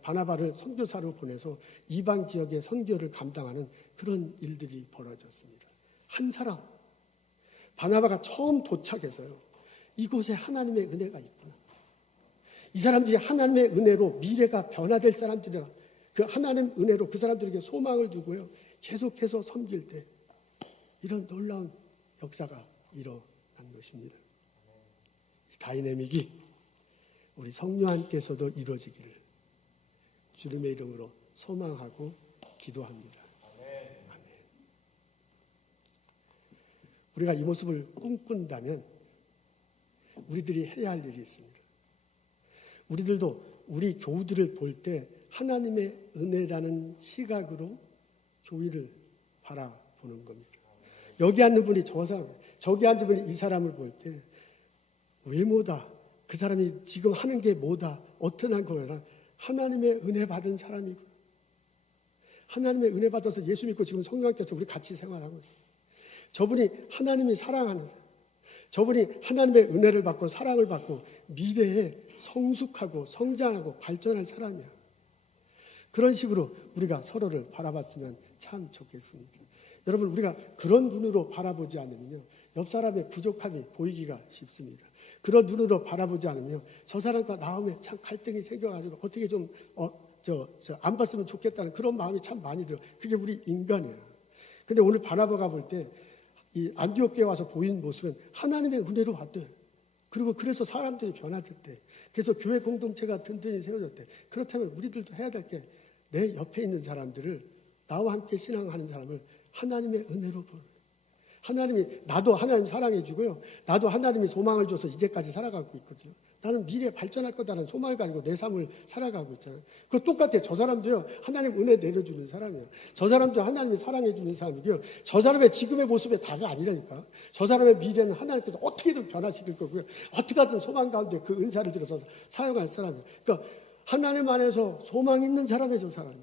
바나바를 선교사로 보내서 이방 지역의 선교를 감당하는 그런 일들이 벌어졌습니다. 한 사람 바나바가 처음 도착해서요. 이곳에 하나님의 은혜가 있구나. 이 사람들이 하나님의 은혜로 미래가 변화될 사람들이라 그 하나님 은혜로 그 사람들에게 소망을 두고요. 계속해서 섬길 때 이런 놀라운 역사가 일어난 것입니다. 이 다이내믹이 우리 성령님께서도 이루어지기를 주님의 이름으로 소망하고 기도합니다. 아멘. 우리가 이 모습을 꿈꾼다면 우리들이 해야 할 일이 있습니다. 우리들도 우리 교우들을 볼 때 하나님의 은혜라는 시각으로 교회를 바라보는 겁니다. 여기 앉는 분이 저 사람, 저기 앉는 분이 이 사람을 볼 때 외모다, 그 사람이 지금 하는 게 뭐다, 어떠한 거나 하나님의 은혜 받은 사람이고 하나님의 은혜 받아서 예수 믿고 지금 성령께서 우리 같이 생활하고 있어요. 저분이 하나님이 사랑하는 사람, 저분이 하나님의 은혜를 받고 사랑을 받고 미래에 성숙하고 성장하고 발전할 사람이야. 그런 식으로 우리가 서로를 바라봤으면 참 좋겠습니다. 여러분, 우리가 그런 눈으로 바라보지 않으면요, 옆 사람의 부족함이 보이기가 쉽습니다. 그런 눈으로 바라보지 않으면 저 사람과 나오면 참 갈등이 생겨가지고 어떻게 좀 안 봤으면 좋겠다는 그런 마음이 참 많이 들어. 그게 우리 인간이야. 근데 오늘 바나바가 볼 때 이 안디옥교에 와서 보인 모습은 하나님의 은혜로 왔대. 그리고 그래서 사람들이 변화됐대. 그래서 교회 공동체가 든든히 세워졌대. 그렇다면 우리들도 해야 될 게 내 옆에 있는 사람들을, 나와 함께 신앙하는 사람을 하나님의 은혜로 보는. 나도 하나님 사랑해 주고요. 나도 하나님이 소망을 줘서 이제까지 살아가고 있거든요. 나는 미래에 발전할 거다라는 소망을 가지고 내 삶을 살아가고 있잖아요. 그거 똑같아요. 저 사람도요, 하나님 은혜 내려주는 사람이에요. 저 사람도 하나님이 사랑해 주는 사람이고요. 저 사람의 지금의 모습이 다가 아니라니까. 저 사람의 미래는 하나님께서 어떻게든 변화시킬 거고요. 어떻게 하든 소망 가운데 그 은사를 들어서 사용할 사람이에요. 그러니까 하나님 안에서 소망 있는 사람이에요, 저 사람이.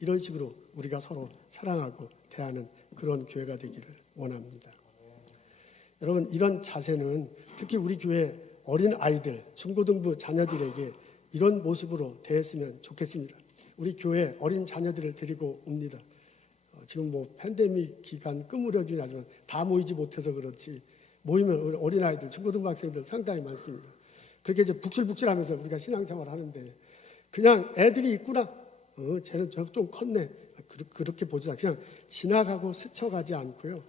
이런 식으로 우리가 서로 사랑하고 대하는 그런 교회가 되기를 원합니다. 여러분, 이런 자세는 특히 우리 교회 어린 아이들, 중고등부 자녀들에게 이런 모습으로 대했으면 좋겠습니다. 우리 교회 어린 자녀들을 데리고 옵니다. 지금 뭐 팬데믹 기간 끄무러지긴 하지만 다 모이지 못해서 그렇지 모이면 우리 어린 아이들, 중고등부 학생들 상당히 많습니다. 그렇게 이제 북실북실하면서 우리가 신앙생활을 하는데 그냥 애들이 있구나. 쟤는 좀 컸네. 그렇게 보지 않고 그냥 지나가고 스쳐가지 않고요.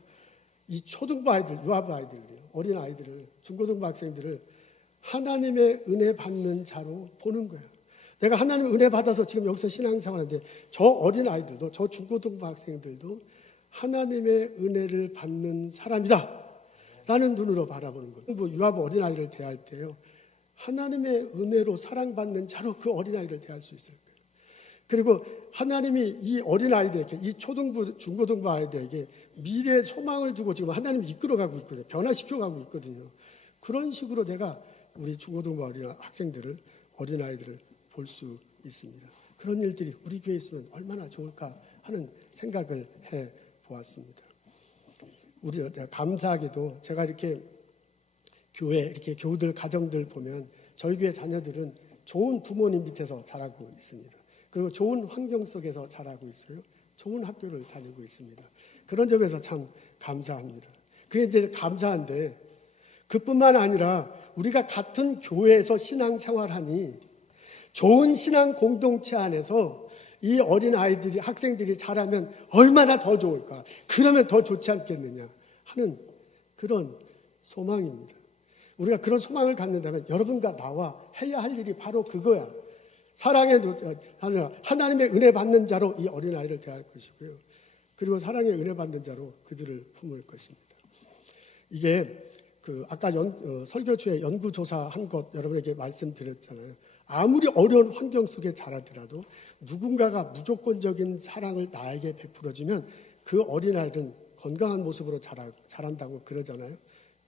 이 초등부 아이들, 유아부 아이들, 어린 아이들을, 중고등부 학생들을 하나님의 은혜 받는 자로 보는 거예요. 내가 하나님의 은혜 받아서 지금 여기서 신앙생활하는데 저 어린 아이들도, 저 중고등부 학생들도 하나님의 은혜를 받는 사람이다 라는 눈으로 바라보는 거예요. 유아부 어린 아이를 대할 때요, 하나님의 은혜로 사랑받는 자로 그 어린 아이를 대할 수 있을 거예요. 그리고 하나님이 이 어린 아이들에게, 이 초등부, 중고등부 아이들에게 미래의 소망을 두고 지금 하나님이 이끌어가고 있거든요. 변화시켜가고 있거든요. 그런 식으로 내가 우리 중고등부 어린 학생들을, 어린 아이들을 볼 수 있습니다. 그런 일들이 우리 교회에 있으면 얼마나 좋을까 하는 생각을 해 보았습니다. 우리 감사하게도 제가 이렇게 교회, 이렇게 교우들, 가정들 보면 저희 교회 자녀들은 좋은 부모님 밑에서 자라고 있습니다. 그리고 좋은 환경 속에서 자라고 있어요. 좋은 학교를 다니고 있습니다. 그런 점에서 참 감사합니다. 그게 이제 감사한데 그뿐만 아니라 우리가 같은 교회에서 신앙생활하니 좋은 신앙 공동체 안에서 이 어린 아이들이, 학생들이 자라면 얼마나 더 좋을까? 그러면 더 좋지 않겠느냐 하는 그런 소망입니다. 우리가 그런 소망을 갖는다면 여러분과 나와 해야 할 일이 바로 그거야. 사랑의 하나님의 은혜 받는 자로 이 어린아이를 대할 것이고요. 그리고 사랑의 은혜 받는 자로 그들을 품을 것입니다. 이게 아까 설교초에 연구조사한 것 여러분에게 말씀드렸잖아요. 아무리 어려운 환경 속에 자라더라도 누군가가 무조건적인 사랑을 나에게 베풀어주면 그 어린아이는 건강한 모습으로 자란다고 그러잖아요.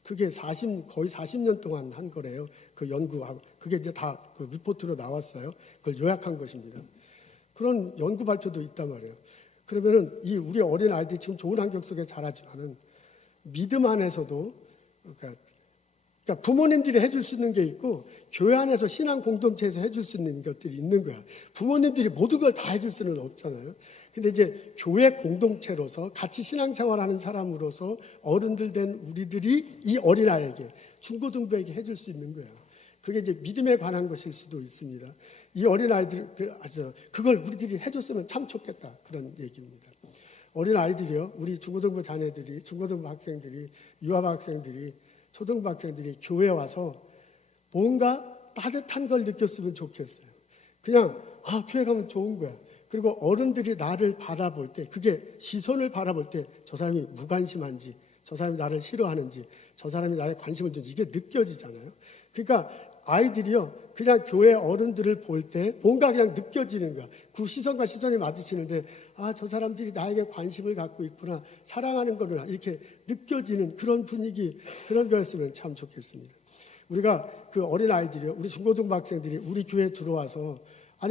그게 거의 40년 동안 한 거래요. 그 연구하고. 그게 이제 다 그 리포트로 나왔어요. 그걸 요약한 것입니다. 그런 연구 발표도 있단 말이에요. 그러면은 이 우리 어린 아이들이 지금 좋은 환경 속에 자라지만은 믿음 안에서도 그러니까 부모님들이 해줄 수 있는 게 있고 교회 안에서 신앙 공동체에서 해줄 수 있는 것들이 있는 거야. 부모님들이 모든 걸 다 해줄 수는 없잖아요. 근데 이제 교회 공동체로서 같이 신앙생활하는 사람으로서 어른들 된 우리들이 이 어린아이에게, 중고등부에게 해줄 수 있는 거예요. 그게 이제 믿음에 관한 것일 수도 있습니다. 이 어린아이들, 그걸 우리들이 해줬으면 참 좋겠다. 그런 얘기입니다. 어린아이들이요, 우리 중고등부 자녀들이, 중고등부 학생들이, 유아부 학생들이, 초등부 학생들이 교회에 와서 뭔가 따뜻한 걸 느꼈으면 좋겠어요. 그냥, 교회 가면 좋은 거야. 그리고 어른들이 나를 바라볼 때, 그게 시선을 바라볼 때 저 사람이 무관심한지, 저 사람이 나를 싫어하는지, 저 사람이 나에 관심을 두는지 이게 느껴지잖아요. 그러니까 아이들이요, 그냥 교회 어른들을 볼 때 뭔가 그냥 느껴지는 거야. 그 시선과 시선이 마주치는데 저 사람들이 나에게 관심을 갖고 있구나, 사랑하는 거구나, 이렇게 느껴지는 그런 분위기, 그런 거였으면 참 좋겠습니다. 우리가 그 어린 아이들이요, 우리 중고등부 학생들이 우리 교회에 들어와서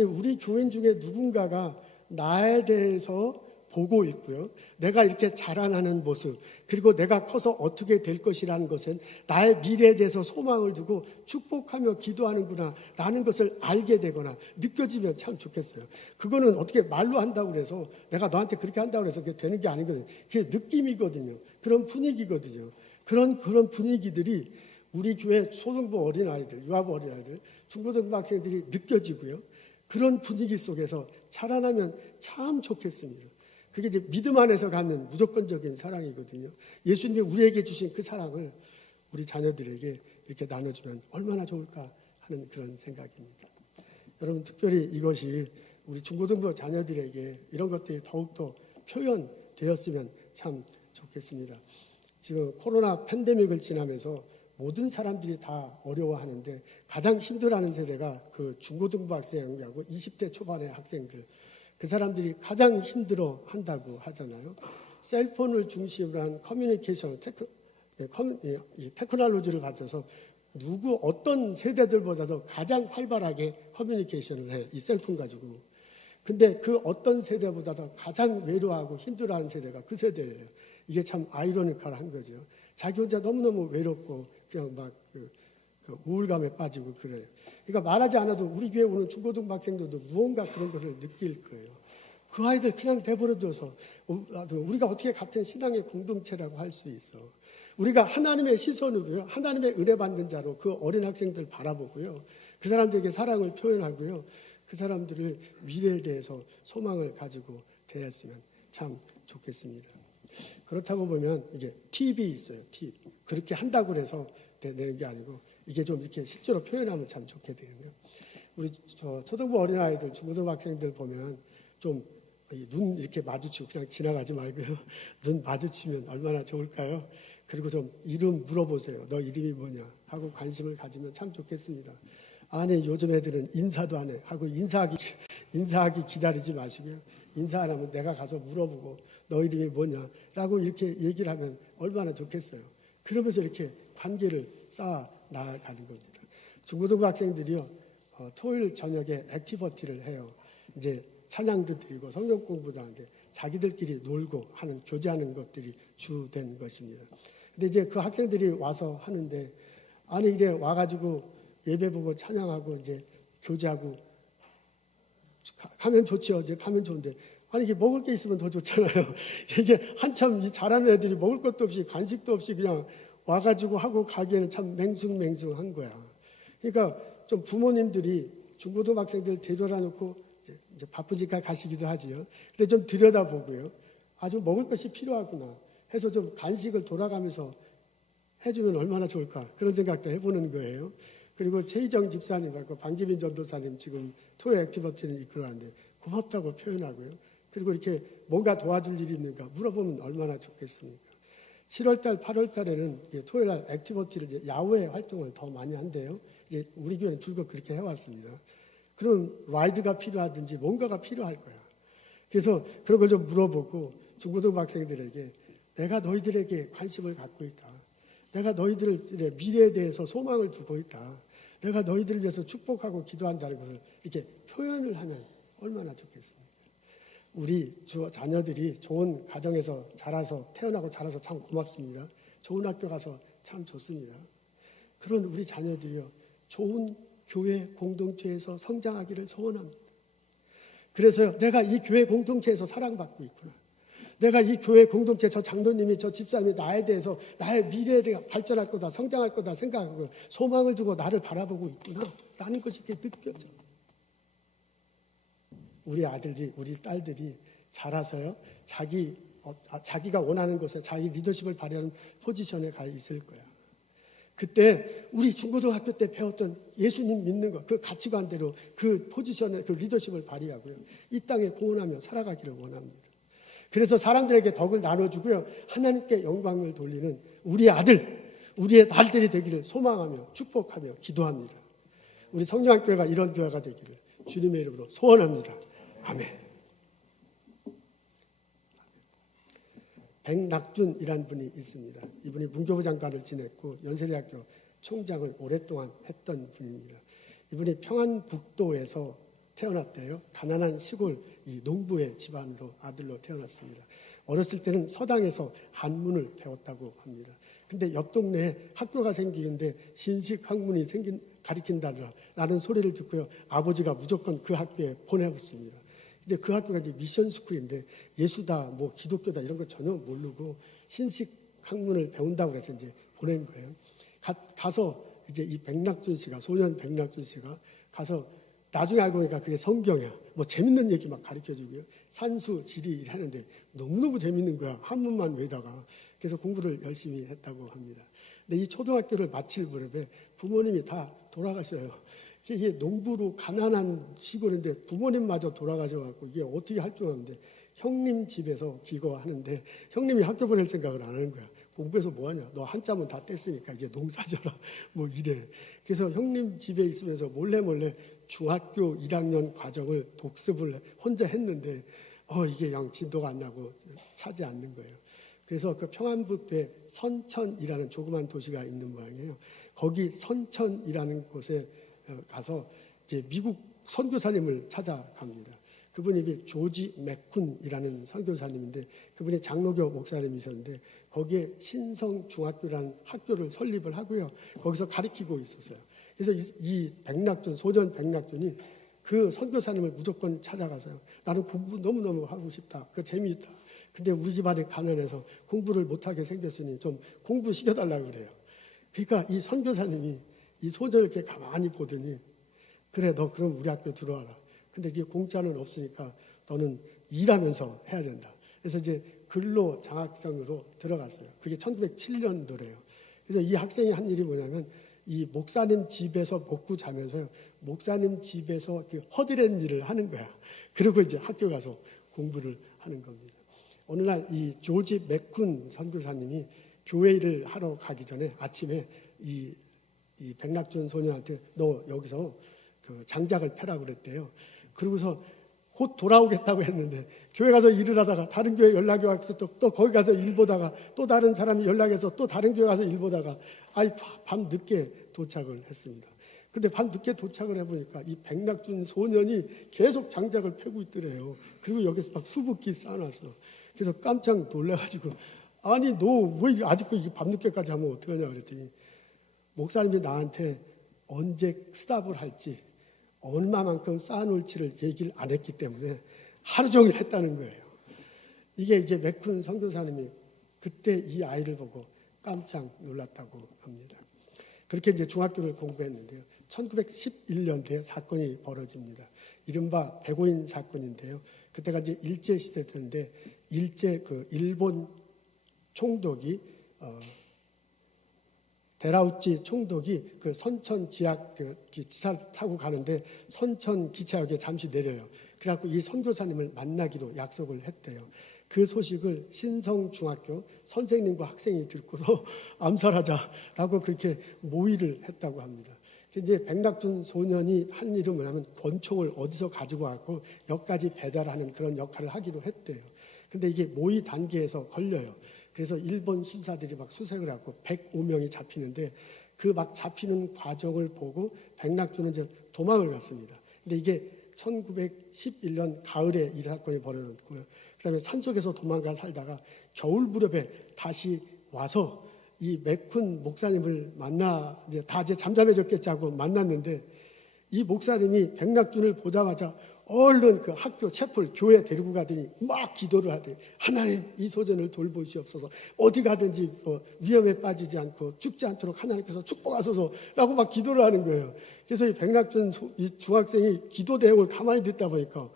우리 교인 중에 누군가가 나에 대해서 보고 있고요. 내가 이렇게 자라나는 모습, 그리고 내가 커서 어떻게 될 것이라는 것은 나의 미래에 대해서 소망을 두고 축복하며 기도하는구나 라는 것을 알게 되거나 느껴지면 참 좋겠어요. 그거는 어떻게 말로 한다고 해서 내가 너한테 그렇게 한다고 해서 그게 되는 게 아니거든요. 그게 느낌이거든요. 그런 분위기거든요. 그런 분위기들이 우리 교회 초등부 어린아이들, 유아부 어린아이들, 중고등부 학생들이 느껴지고요. 그런 분위기 속에서 자라나면 참 좋겠습니다. 그게 이제 믿음 안에서 갖는 무조건적인 사랑이거든요. 예수님이 우리에게 주신 그 사랑을 우리 자녀들에게 이렇게 나눠주면 얼마나 좋을까 하는 그런 생각입니다. 여러분, 특별히 이것이 우리 중고등부 자녀들에게 이런 것들이 더욱더 표현되었으면 참 좋겠습니다. 지금 코로나 팬데믹을 지나면서 모든 사람들이 다 어려워하는데 가장 힘들어하는 세대가 그 중고등부 학생하고 20대 초반의 학생들, 그 사람들이 가장 힘들어한다고 하잖아요. 셀폰을 중심으로 한 커뮤니케이션, 테크놀로지를 받아서 누구 어떤 세대들보다도 가장 활발하게 커뮤니케이션을 해, 이 셀폰 가지고. 근데 그 어떤 세대보다도 가장 외로워하고 힘들어하는 세대가 그 세대예요. 이게 참 아이러니컬한 거죠. 자기 혼자 너무너무 외롭고 그냥 막 그 우울감에 빠지고 그래요. 그러니까 말하지 않아도 우리 교회 오는 중고등부 학생들도 무언가 그런 것을 느낄 거예요. 그 아이들 그냥 내버려둬서 우리가 어떻게 같은 신앙의 공동체라고 할 수 있어. 우리가 하나님의 시선으로요, 하나님의 은혜 받는 자로 그 어린 학생들 바라보고요, 그 사람들에게 사랑을 표현하고요, 그 사람들을 미래에 대해서 소망을 가지고 대했으면 참 좋겠습니다. 그렇다고 보면 이게 팁이 있어요. 팁. 그렇게 한다고 해서 되는 게 아니고 이게 좀 이렇게 실제로 표현하면 참 좋게 되거든요. 우리 초등부 어린아이들, 중고등부 학생들 보면 좀 눈 이렇게 마주치고 그냥 지나가지 말고요. 눈 마주치면 얼마나 좋을까요? 그리고 좀 이름 물어보세요. 너 이름이 뭐냐? 하고 관심을 가지면 참 좋겠습니다. 아니, 요즘 애들은 인사도 안 해. 하고 인사하기 기다리지 마시고요. 인사 안 하면 내가 가서 물어보고 너 이름이 뭐냐? 라고 이렇게 얘기를 하면 얼마나 좋겠어요. 그러면서 이렇게 관계를 쌓아 나가는 겁니다. 중고등부 학생들이요, 토요일 저녁에 액티비티를 해요. 이제 찬양도 드리고 성경 공부도 하는데 자기들끼리 놀고 하는, 교제하는 것들이 주된 것입니다. 근데 이제 그 학생들이 와서 하는데, 아니, 이제 와가지고 예배 보고 찬양하고 이제 교제하고 가면 좋죠. 이제 가면 좋은데, 아니, 이게 먹을 게 있으면 더 좋잖아요. 이게 한참 잘하는 애들이 먹을 것도 없이 간식도 없이 그냥 와가지고 하고 가기에는 참 맹숭맹숭한 거야. 그러니까 좀 부모님들이 중고등 학생들 데려다 놓고 이제 바쁘니까 가시기도 하지요. 근데 좀 들여다보고요. 아주 먹을 것이 필요하구나 해서 좀 간식을 돌아가면서 해주면 얼마나 좋을까, 그런 생각도 해보는 거예요. 그리고 최희정 집사님하고 방지빈 전도사님 지금 토요 액티비티를 이끌어가는데 고맙다고 표현하고요. 그리고 이렇게 뭔가 도와줄 일이 있는가 물어보면 얼마나 좋겠습니까? 7월달, 8월달에는 토요일 액티비티를 이제 야외 활동을 더 많이 한대요. 이제 우리 교회는 줄곧 그렇게 해왔습니다. 그럼 라이드가 필요하든지 뭔가가 필요할 거야. 그래서 그런 걸 좀 물어보고 중고등부 학생들에게 내가 너희들에게 관심을 갖고 있다. 내가 너희들의 미래에 대해서 소망을 두고 있다. 내가 너희들을 위해서 축복하고 기도한다는 것을 이렇게 표현을 하면 얼마나 좋겠습니까? 우리 자녀들이 좋은 가정에서 태어나고 자라서 참 고맙습니다. 좋은 학교 가서 참 좋습니다. 그런 우리 자녀들이요, 좋은 교회 공동체에서 성장하기를 소원합니다. 그래서요, 내가 이 교회 공동체에서 사랑받고 있구나. 내가 이 교회 공동체, 저 장로님이, 저 집사님이 나에 대해서, 나의 미래에 대해 발전할 거다, 성장할 거다 생각하고 소망을 두고 나를 바라보고 있구나 라는 것이 이렇게 느껴져. 우리 아들이, 우리 딸들이 자라서요, 자기가 원하는 곳에 자기 리더십을 발휘하는 포지션에 가 있을 거야. 그때 우리 중고등학교 때 배웠던 예수님 믿는 것, 그 가치관대로 그 포지션에 그 리더십을 발휘하고요, 이 땅에 공헌하며 살아가기를 원합니다. 그래서 사람들에게 덕을 나눠주고요, 하나님께 영광을 돌리는 우리 아들, 우리의 딸들이 되기를 소망하며 축복하며 기도합니다. 우리 성령학교가 이런 교회가 되기를 주님의 이름으로 소원합니다. 아멘. 백낙준이라는 분이 있습니다. 이분이 문교부 장관을 지냈고 연세대학교 총장을 오랫동안 했던 분입니다. 이분이 평안북도에서 태어났대요. 가난한 시골 이 농부의 집안으로 아들로 태어났습니다. 어렸을 때는 서당에서 한문을 배웠다고 합니다. 근데 옆 동네에 학교가 생기는데 신식 학문이 가리킨다라는 소리를 듣고요, 아버지가 무조건 그 학교에 보내봤습니다. 근데 그 학교가 이제 미션 스쿨인데 예수다, 뭐 기독교다 이런 거 전혀 모르고 신식 학문을 배운다고 해서 이제 보낸 거예요. 가서 이제 이 백낙준 씨가, 소년 백낙준 씨가 가서 나중에 알고 보니까 그게 성경이야. 뭐 재밌는 얘기 막 가르쳐주고요. 산수, 지리 하는데 너무너무 재밌는 거야. 한문만 외다가. 그래서 공부를 열심히 했다고 합니다. 근데 이 초등학교를 마칠 무렵에 부모님이 다 돌아가셔요. 이게 농부로 가난한 시골인데 부모님마저 돌아가셔갖고 이게 어떻게 할 줄 없는데 형님 집에서 기거하는데 형님이 학교 보낼 생각을 안 하는 거야. 공부해서 뭐하냐? 너 한참은 다 뗐으니까 이제 농사져라. 뭐 이래. 그래서 형님 집에 있으면서 몰래 중학교 1학년 과정을 독습을 혼자 했는데 이게 영 진도가 안 나고 차지 않는 거예요. 그래서 그 평안북도에 선천이라는 조그만 도시가 있는 모양이에요. 거기 선천이라는 곳에 가서 이제 미국 선교사님을 찾아갑니다. 그분이 조지 맥쿤이라는 선교사님인데 그분이 장로교 목사님이셨는데 거기에 신성중학교라는 학교를 설립을 하고요. 거기서 가르치고 있었어요. 그래서 이 백낙준, 소년 백낙준이 그 선교사님을 무조건 찾아가서요. 나는 공부 너무너무 하고 싶다. 그 재미있다. 근데 우리 집안이 가난해서 공부를 못하게 생겼으니 좀 공부 시켜달라고 그래요. 그러니까 이 선교사님이 이 소년을 이렇게 가만히 보더니 그래 너 그럼 우리 학교 들어와라. 근데 이제 공짜는 없으니까 너는 일하면서 해야 된다. 그래서 이제 근로 장학생으로 들어갔어요. 그게 1907년도래요. 그래서 이 학생이 한 일이 뭐냐면 이 목사님 집에서 먹고 자면서요. 목사님 집에서 허드렛 일을 하는 거야. 그리고 이제 학교 가서 공부를 하는 겁니다. 어느 날 이 조지 맥쿤 선교사님이 교회 일을 하러 가기 전에 아침에 이 백낙준 소년한테 너 여기서 그 장작을 패라고 그랬대요. 그러고서 곧 돌아오겠다고 했는데 교회 가서 일을 하다가 다른 교회 연락이 와서 또 거기 가서 일 보다가 또 다른 사람이 연락해서 또 다른 교회 가서 일 보다가 밤 늦게 도착을 했습니다. 근데 밤 늦게 도착을 해보니까 이 백낙준 소년이 계속 장작을 패고 있더래요. 그리고 여기서 막 수북히 쌓아놨어. 그래서 깜짝 놀라가지고 아니 너 왜 아직도 밤늦게까지 하면 어떡하냐 그랬더니 목사님이 나한테 언제 스탑을 할지 얼마만큼 쌓아놓을지를 얘기를 안 했기 때문에 하루 종일 했다는 거예요. 이게 이제 맥쿤 선교사님이 그때 이 아이를 보고 깜짝 놀랐다고 합니다. 그렇게 이제 중학교를 공부했는데요. 1911년도에 사건이 벌어집니다. 이른바 백오인 사건인데요. 그때가 이제 일제 시대 때인데 일제 그 일본 총독이 데라우치 총독이 그 선천 지역 그 기차를 타고 가는데 선천 기차역에 잠시 내려요. 그래갖고 이 선교사님을 만나기로 약속을 했대요. 그 소식을 신성중학교 선생님과 학생이 듣고서 암살하자라고 그렇게 모의를 했다고 합니다. 이제 백낙준 소년이 한 일은 뭐냐면 권총을 어디서 가지고 왔고 여기까지 배달하는 그런 역할을 하기로 했대요. 근데 이게 모의 단계에서 걸려요. 그래서 일본 수사들이 막 수색을 하고 105명이 잡히는데 그 막 잡히는 과정을 보고 백낙준은 이제 도망을 갔습니다. 근데 이게 1911년 가을에 이 사건이 벌어졌고요. 그다음에 산속에서 도망가 살다가 겨울 무렵에 다시 와서 이 맥쿤 목사님을 만나 이제 다 이제 잠잠해졌겠지 하고 만났는데 이 목사님이 백낙준을 보자마자 얼른 그 학교 채플 교회 데리고 가더니 막 기도를 하더니 하나님 이 소년을 돌보시옵소서 어디 가든지 위험에 빠지지 않고 죽지 않도록 하나님께서 축복하소서라고 막 기도를 하는 거예요. 그래서 이 백낙준 이 중학생이 기도 내용을 가만히 듣다 보니까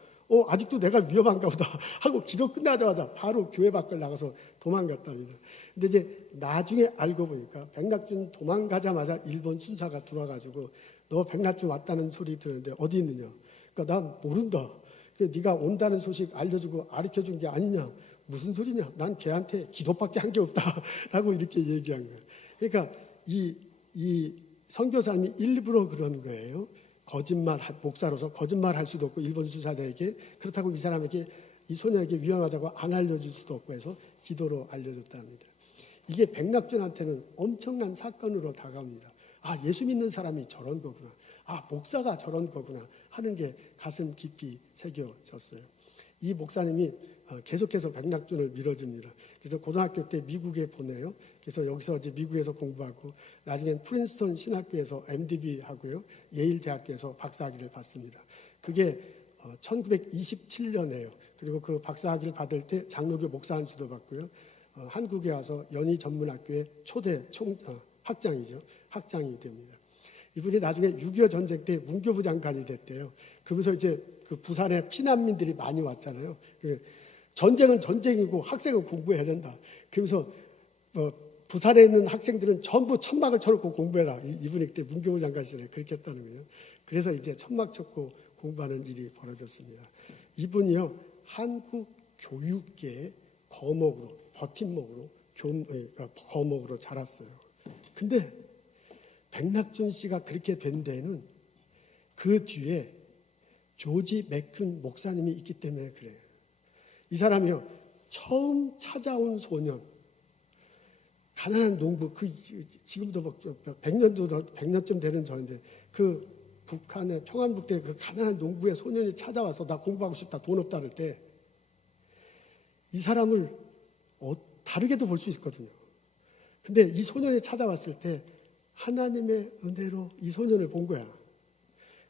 아직도 내가 위험한가 보다 하고 기도 끝나자마자 바로 교회 밖을 나가서 도망갔답니다. 근데 이제 나중에 알고 보니까 백낙준 도망가자마자 일본 순사가 들어와가지고 너 백낙준 왔다는 소리 들었는데 어디 있느냐? 그러니까 난 모른다. 네가 온다는 소식 알려주고 가르쳐준 게 아니냐? 무슨 소리냐? 난 걔한테 기도밖에 한 게 없다라고 이렇게 얘기한 거예요. 그러니까 이 선교사님이 일부러 그런 거예요. 목사로서 거짓말할 수도 없고 일본 수사자에게 그렇다고 이 사람에게 이 소녀에게 위험하다고 안 알려줄 수도 없고 해서 기도로 알려줬답니다. 이게 백낙준한테는 엄청난 사건으로 다가옵니다. 예수 믿는 사람이 저런 거구나. 목사가 저런 거구나 하는 게 가슴 깊이 새겨졌어요. 이 목사님이 계속해서 백낙준을 밀어줍니다. 그래서 고등학교 때 미국에 보내요. 그래서 여기서 이제 미국에서 공부하고 나중엔 프린스턴 신학교에서 MDB 하고요. 예일 대학교에서 박사학위를 받습니다. 그게 1927년에요. 그리고 그 박사학위를 받을 때 장로교 목사 안수도 받고요. 한국에 와서 연희 전문학교의 초대 학장이죠. 학장이 됩니다. 이분이 나중에 6.25 전쟁 때 문교부 장관이 됐대요. 그러면서 이제 그 부산에 피난민들이 많이 왔잖아요. 전쟁은 전쟁이고 학생은 공부해야 된다. 그러면서 부산에 있는 학생들은 전부 천막을 쳐놓고 공부해라. 이분이 그때 문교부 장관 시절에 그렇게 했다는 거예요. 그래서 이제 천막 쳤고 공부하는 일이 벌어졌습니다. 이분이요, 한국 교육계의 거목으로, 버팀목으로, 거목으로 자랐어요. 근데 백낙준 씨가 그렇게 된 데에는 그 뒤에 조지 맥균 목사님이 있기 때문에 그래요. 이 사람이요, 처음 찾아온 소년, 가난한 농부, 지금도 100년쯤 되는 전인데, 그 북한의 평안북도의 그 가난한 농부의 소년이 찾아와서 나 공부하고 싶다, 돈 없다 할 때, 이 사람을 다르게도 볼 수 있거든요. 근데 이 소년이 찾아왔을 때 하나님의 은혜로 이 소년을 본 거야.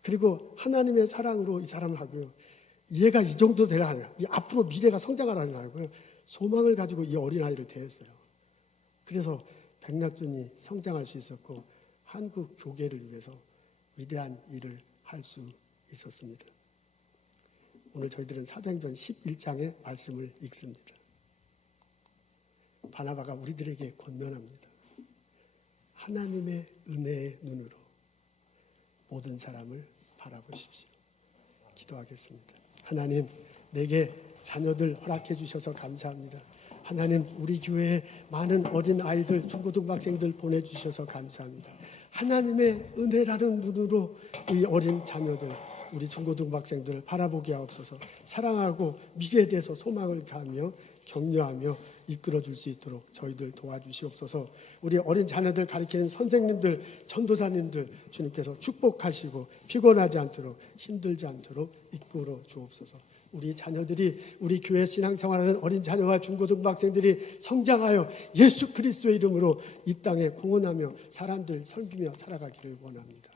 그리고 하나님의 사랑으로 이 사람을 하고요. 얘가 이 정도 되라 하냐, 이 앞으로 미래가 성장하라는 하고요. 소망을 가지고 이 어린아이를 대했어요. 그래서 백낙준이 성장할 수 있었고 한국 교계를 위해서 위대한 일을 할 수 있었습니다. 오늘 저희들은 사도행전 11장의 말씀을 읽습니다. 바나바가 우리들에게 권면합니다. 하나님의 은혜의 눈으로 모든 사람을 바라보십시오. 기도하겠습니다. 하나님, 내게 자녀들 허락해 주셔서 감사합니다. 하나님, 우리 교회에 많은 어린 아이들, 중고등학생들 보내주셔서 감사합니다. 하나님의 은혜라는 눈으로 우리 어린 자녀들, 우리 중고등학생들을 바라보게 하옵소서. 사랑하고 미래에 대해서 소망을 가하며 격려하며 이끌어 줄 수 있도록 저희들 도와주시옵소서. 우리 어린 자녀들 가르치는 선생님들, 전도사님들 주님께서 축복하시고 피곤하지 않도록, 힘들지 않도록 이끌어 주옵소서. 우리 자녀들이, 우리 교회 신앙생활하는 어린 자녀와 중고등학생들이 성장하여 예수 그리스도의 이름으로 이 땅에 공헌하며 사람들 섬기며 살아가기를 원합니다.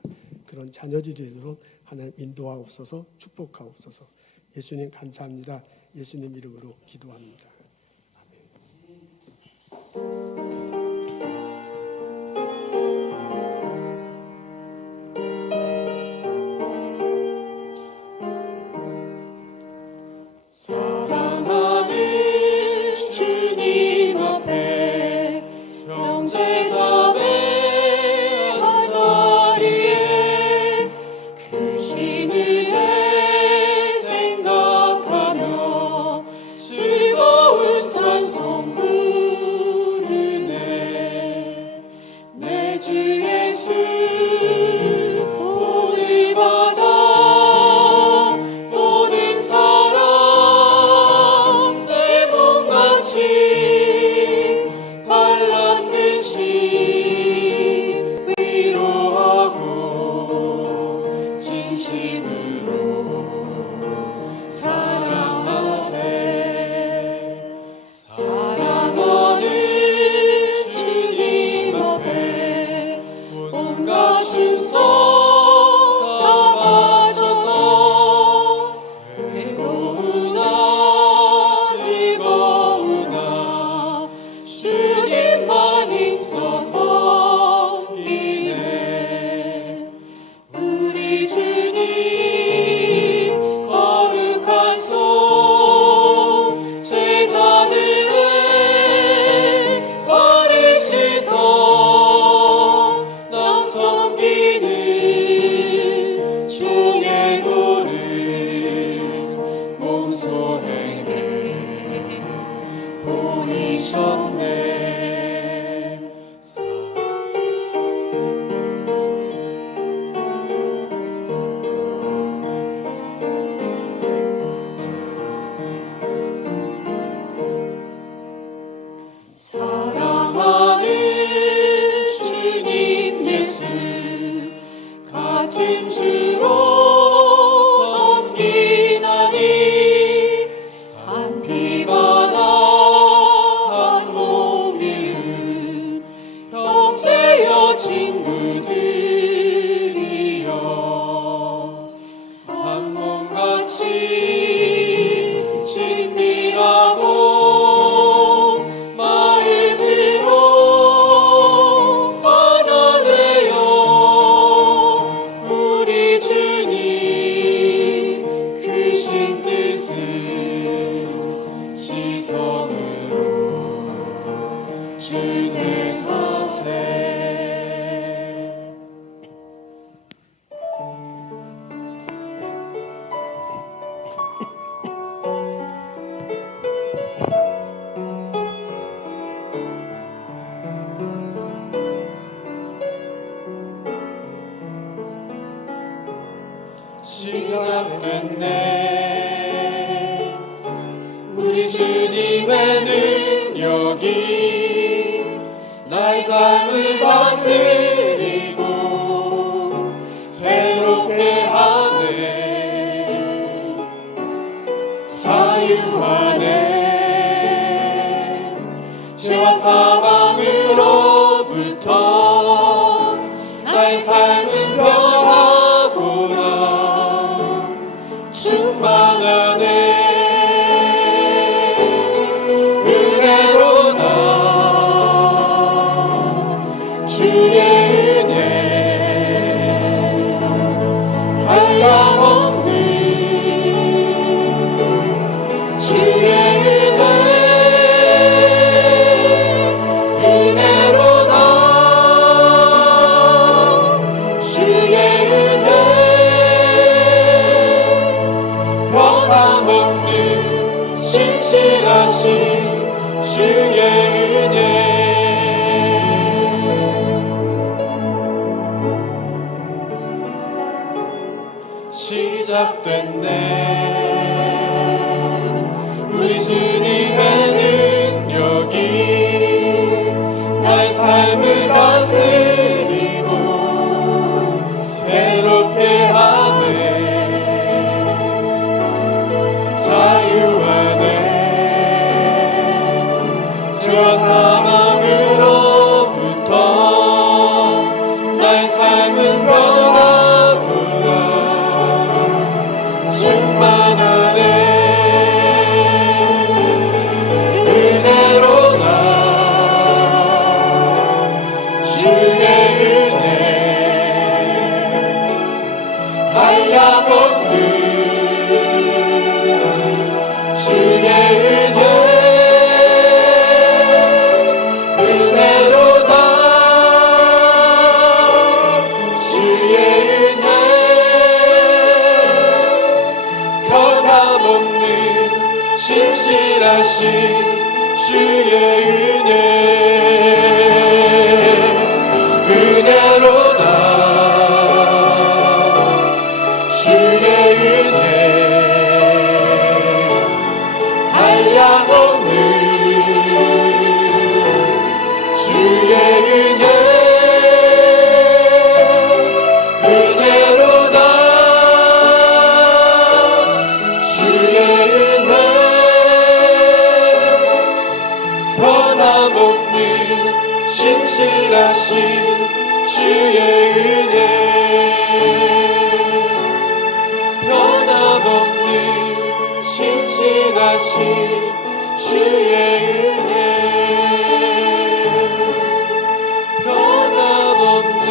그런 자녀들이 되도록 하나님 인도하옵소서, 축복하옵소서. 예수님 감사합니다. 예수님 이름으로 기도합니다. 사랑하는 주님 앞에 형제자매 한자리에 크신 은혜 생각하며 즐거운 찬송 부르네. 내 주 예수 본을 받아 모든 사람 내 몸같이 환난 근심 위로하고 진심으로 사랑하세. 사랑하는 주님 앞에 온갖 충성 다 바쳐서 외로우나 즐거우나 주님만 힘써서 섬기네. 우리 주님 거룩한 손 제자들의 발을 씻어 남 섬기는 종의 도를 몸소 행해 보이셨네. 사랑하는 주님 예수 같은 주로 섬기나니 한 피바다 한 몸이라 다스리고 새롭게 하네. 자유하네. 죄와 사망으로부터 나의 삶은 변하구나. 충만하네. 은혜로다. 주의 은혜 한량없는 주의 은혜 은혜로다. 주의 은혜 변함없는 신실하신 주의 은혜. 시작됐네. 우리 주님의 능력이 나의 삶을 다스리고 새롭게 하네. 자유하네. 죄와 사망으로부터 나의 삶은 변하구나. 충만하네. 은혜로다. 주의 은혜 한량없는 주의 은혜 은혜로다. 주의 은혜 변함없는 신실하신 주의 은혜 은혜로다. 주의 은혜 한량없는 주의 은혜 은혜로다. 주의 은혜 변함없는 신실하신 주의 은혜 변함없는 신실하신 주의 은혜 변함없는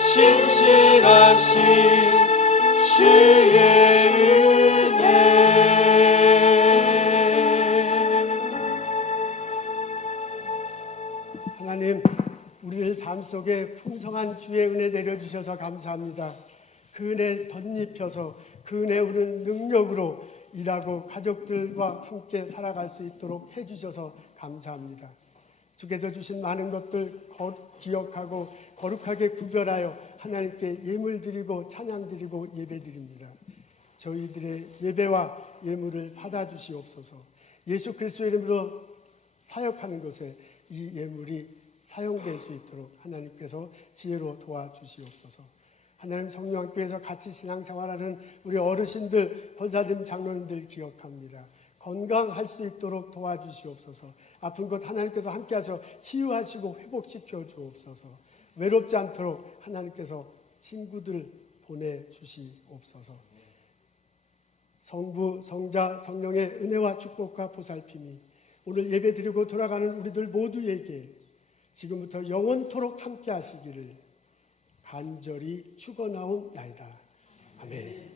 신실하신 주의 은혜. 하나님, 우리들 삶 속에 풍성한 주의 은혜 내려주셔서 감사합니다. 그 은혜 덧입혀서 그 은혜 우리는 능력으로 일하고 가족들과 함께 살아갈 수 있도록 해주셔서 감사합니다. 주께서 주신 많은 것들 기억하고 거룩하게 구별하여 하나님께 예물 드리고 찬양 드리고 예배 드립니다. 저희들의 예배와 예물을 받아주시옵소서. 예수 그리스도의 이름으로 사역하는 것에 이 예물이 사용될 수 있도록 하나님께서 지혜로 도와주시옵소서. 하나님 성령학교에서 같이 신앙생활하는 우리 어르신들, 권사님, 장로님들 기억합니다. 건강할 수 있도록 도와주시옵소서. 아픈 것 하나님께서 함께하셔 치유하시고 회복시켜 주옵소서. 외롭지 않도록 하나님께서 친구들 보내주시옵소서. 성부, 성자, 성령의 은혜와 축복과 보살핌이 오늘 예배드리고 돌아가는 우리들 모두에게 지금부터 영원토록 함께 하시기를 간절히 축원하옵나이다. 아멘.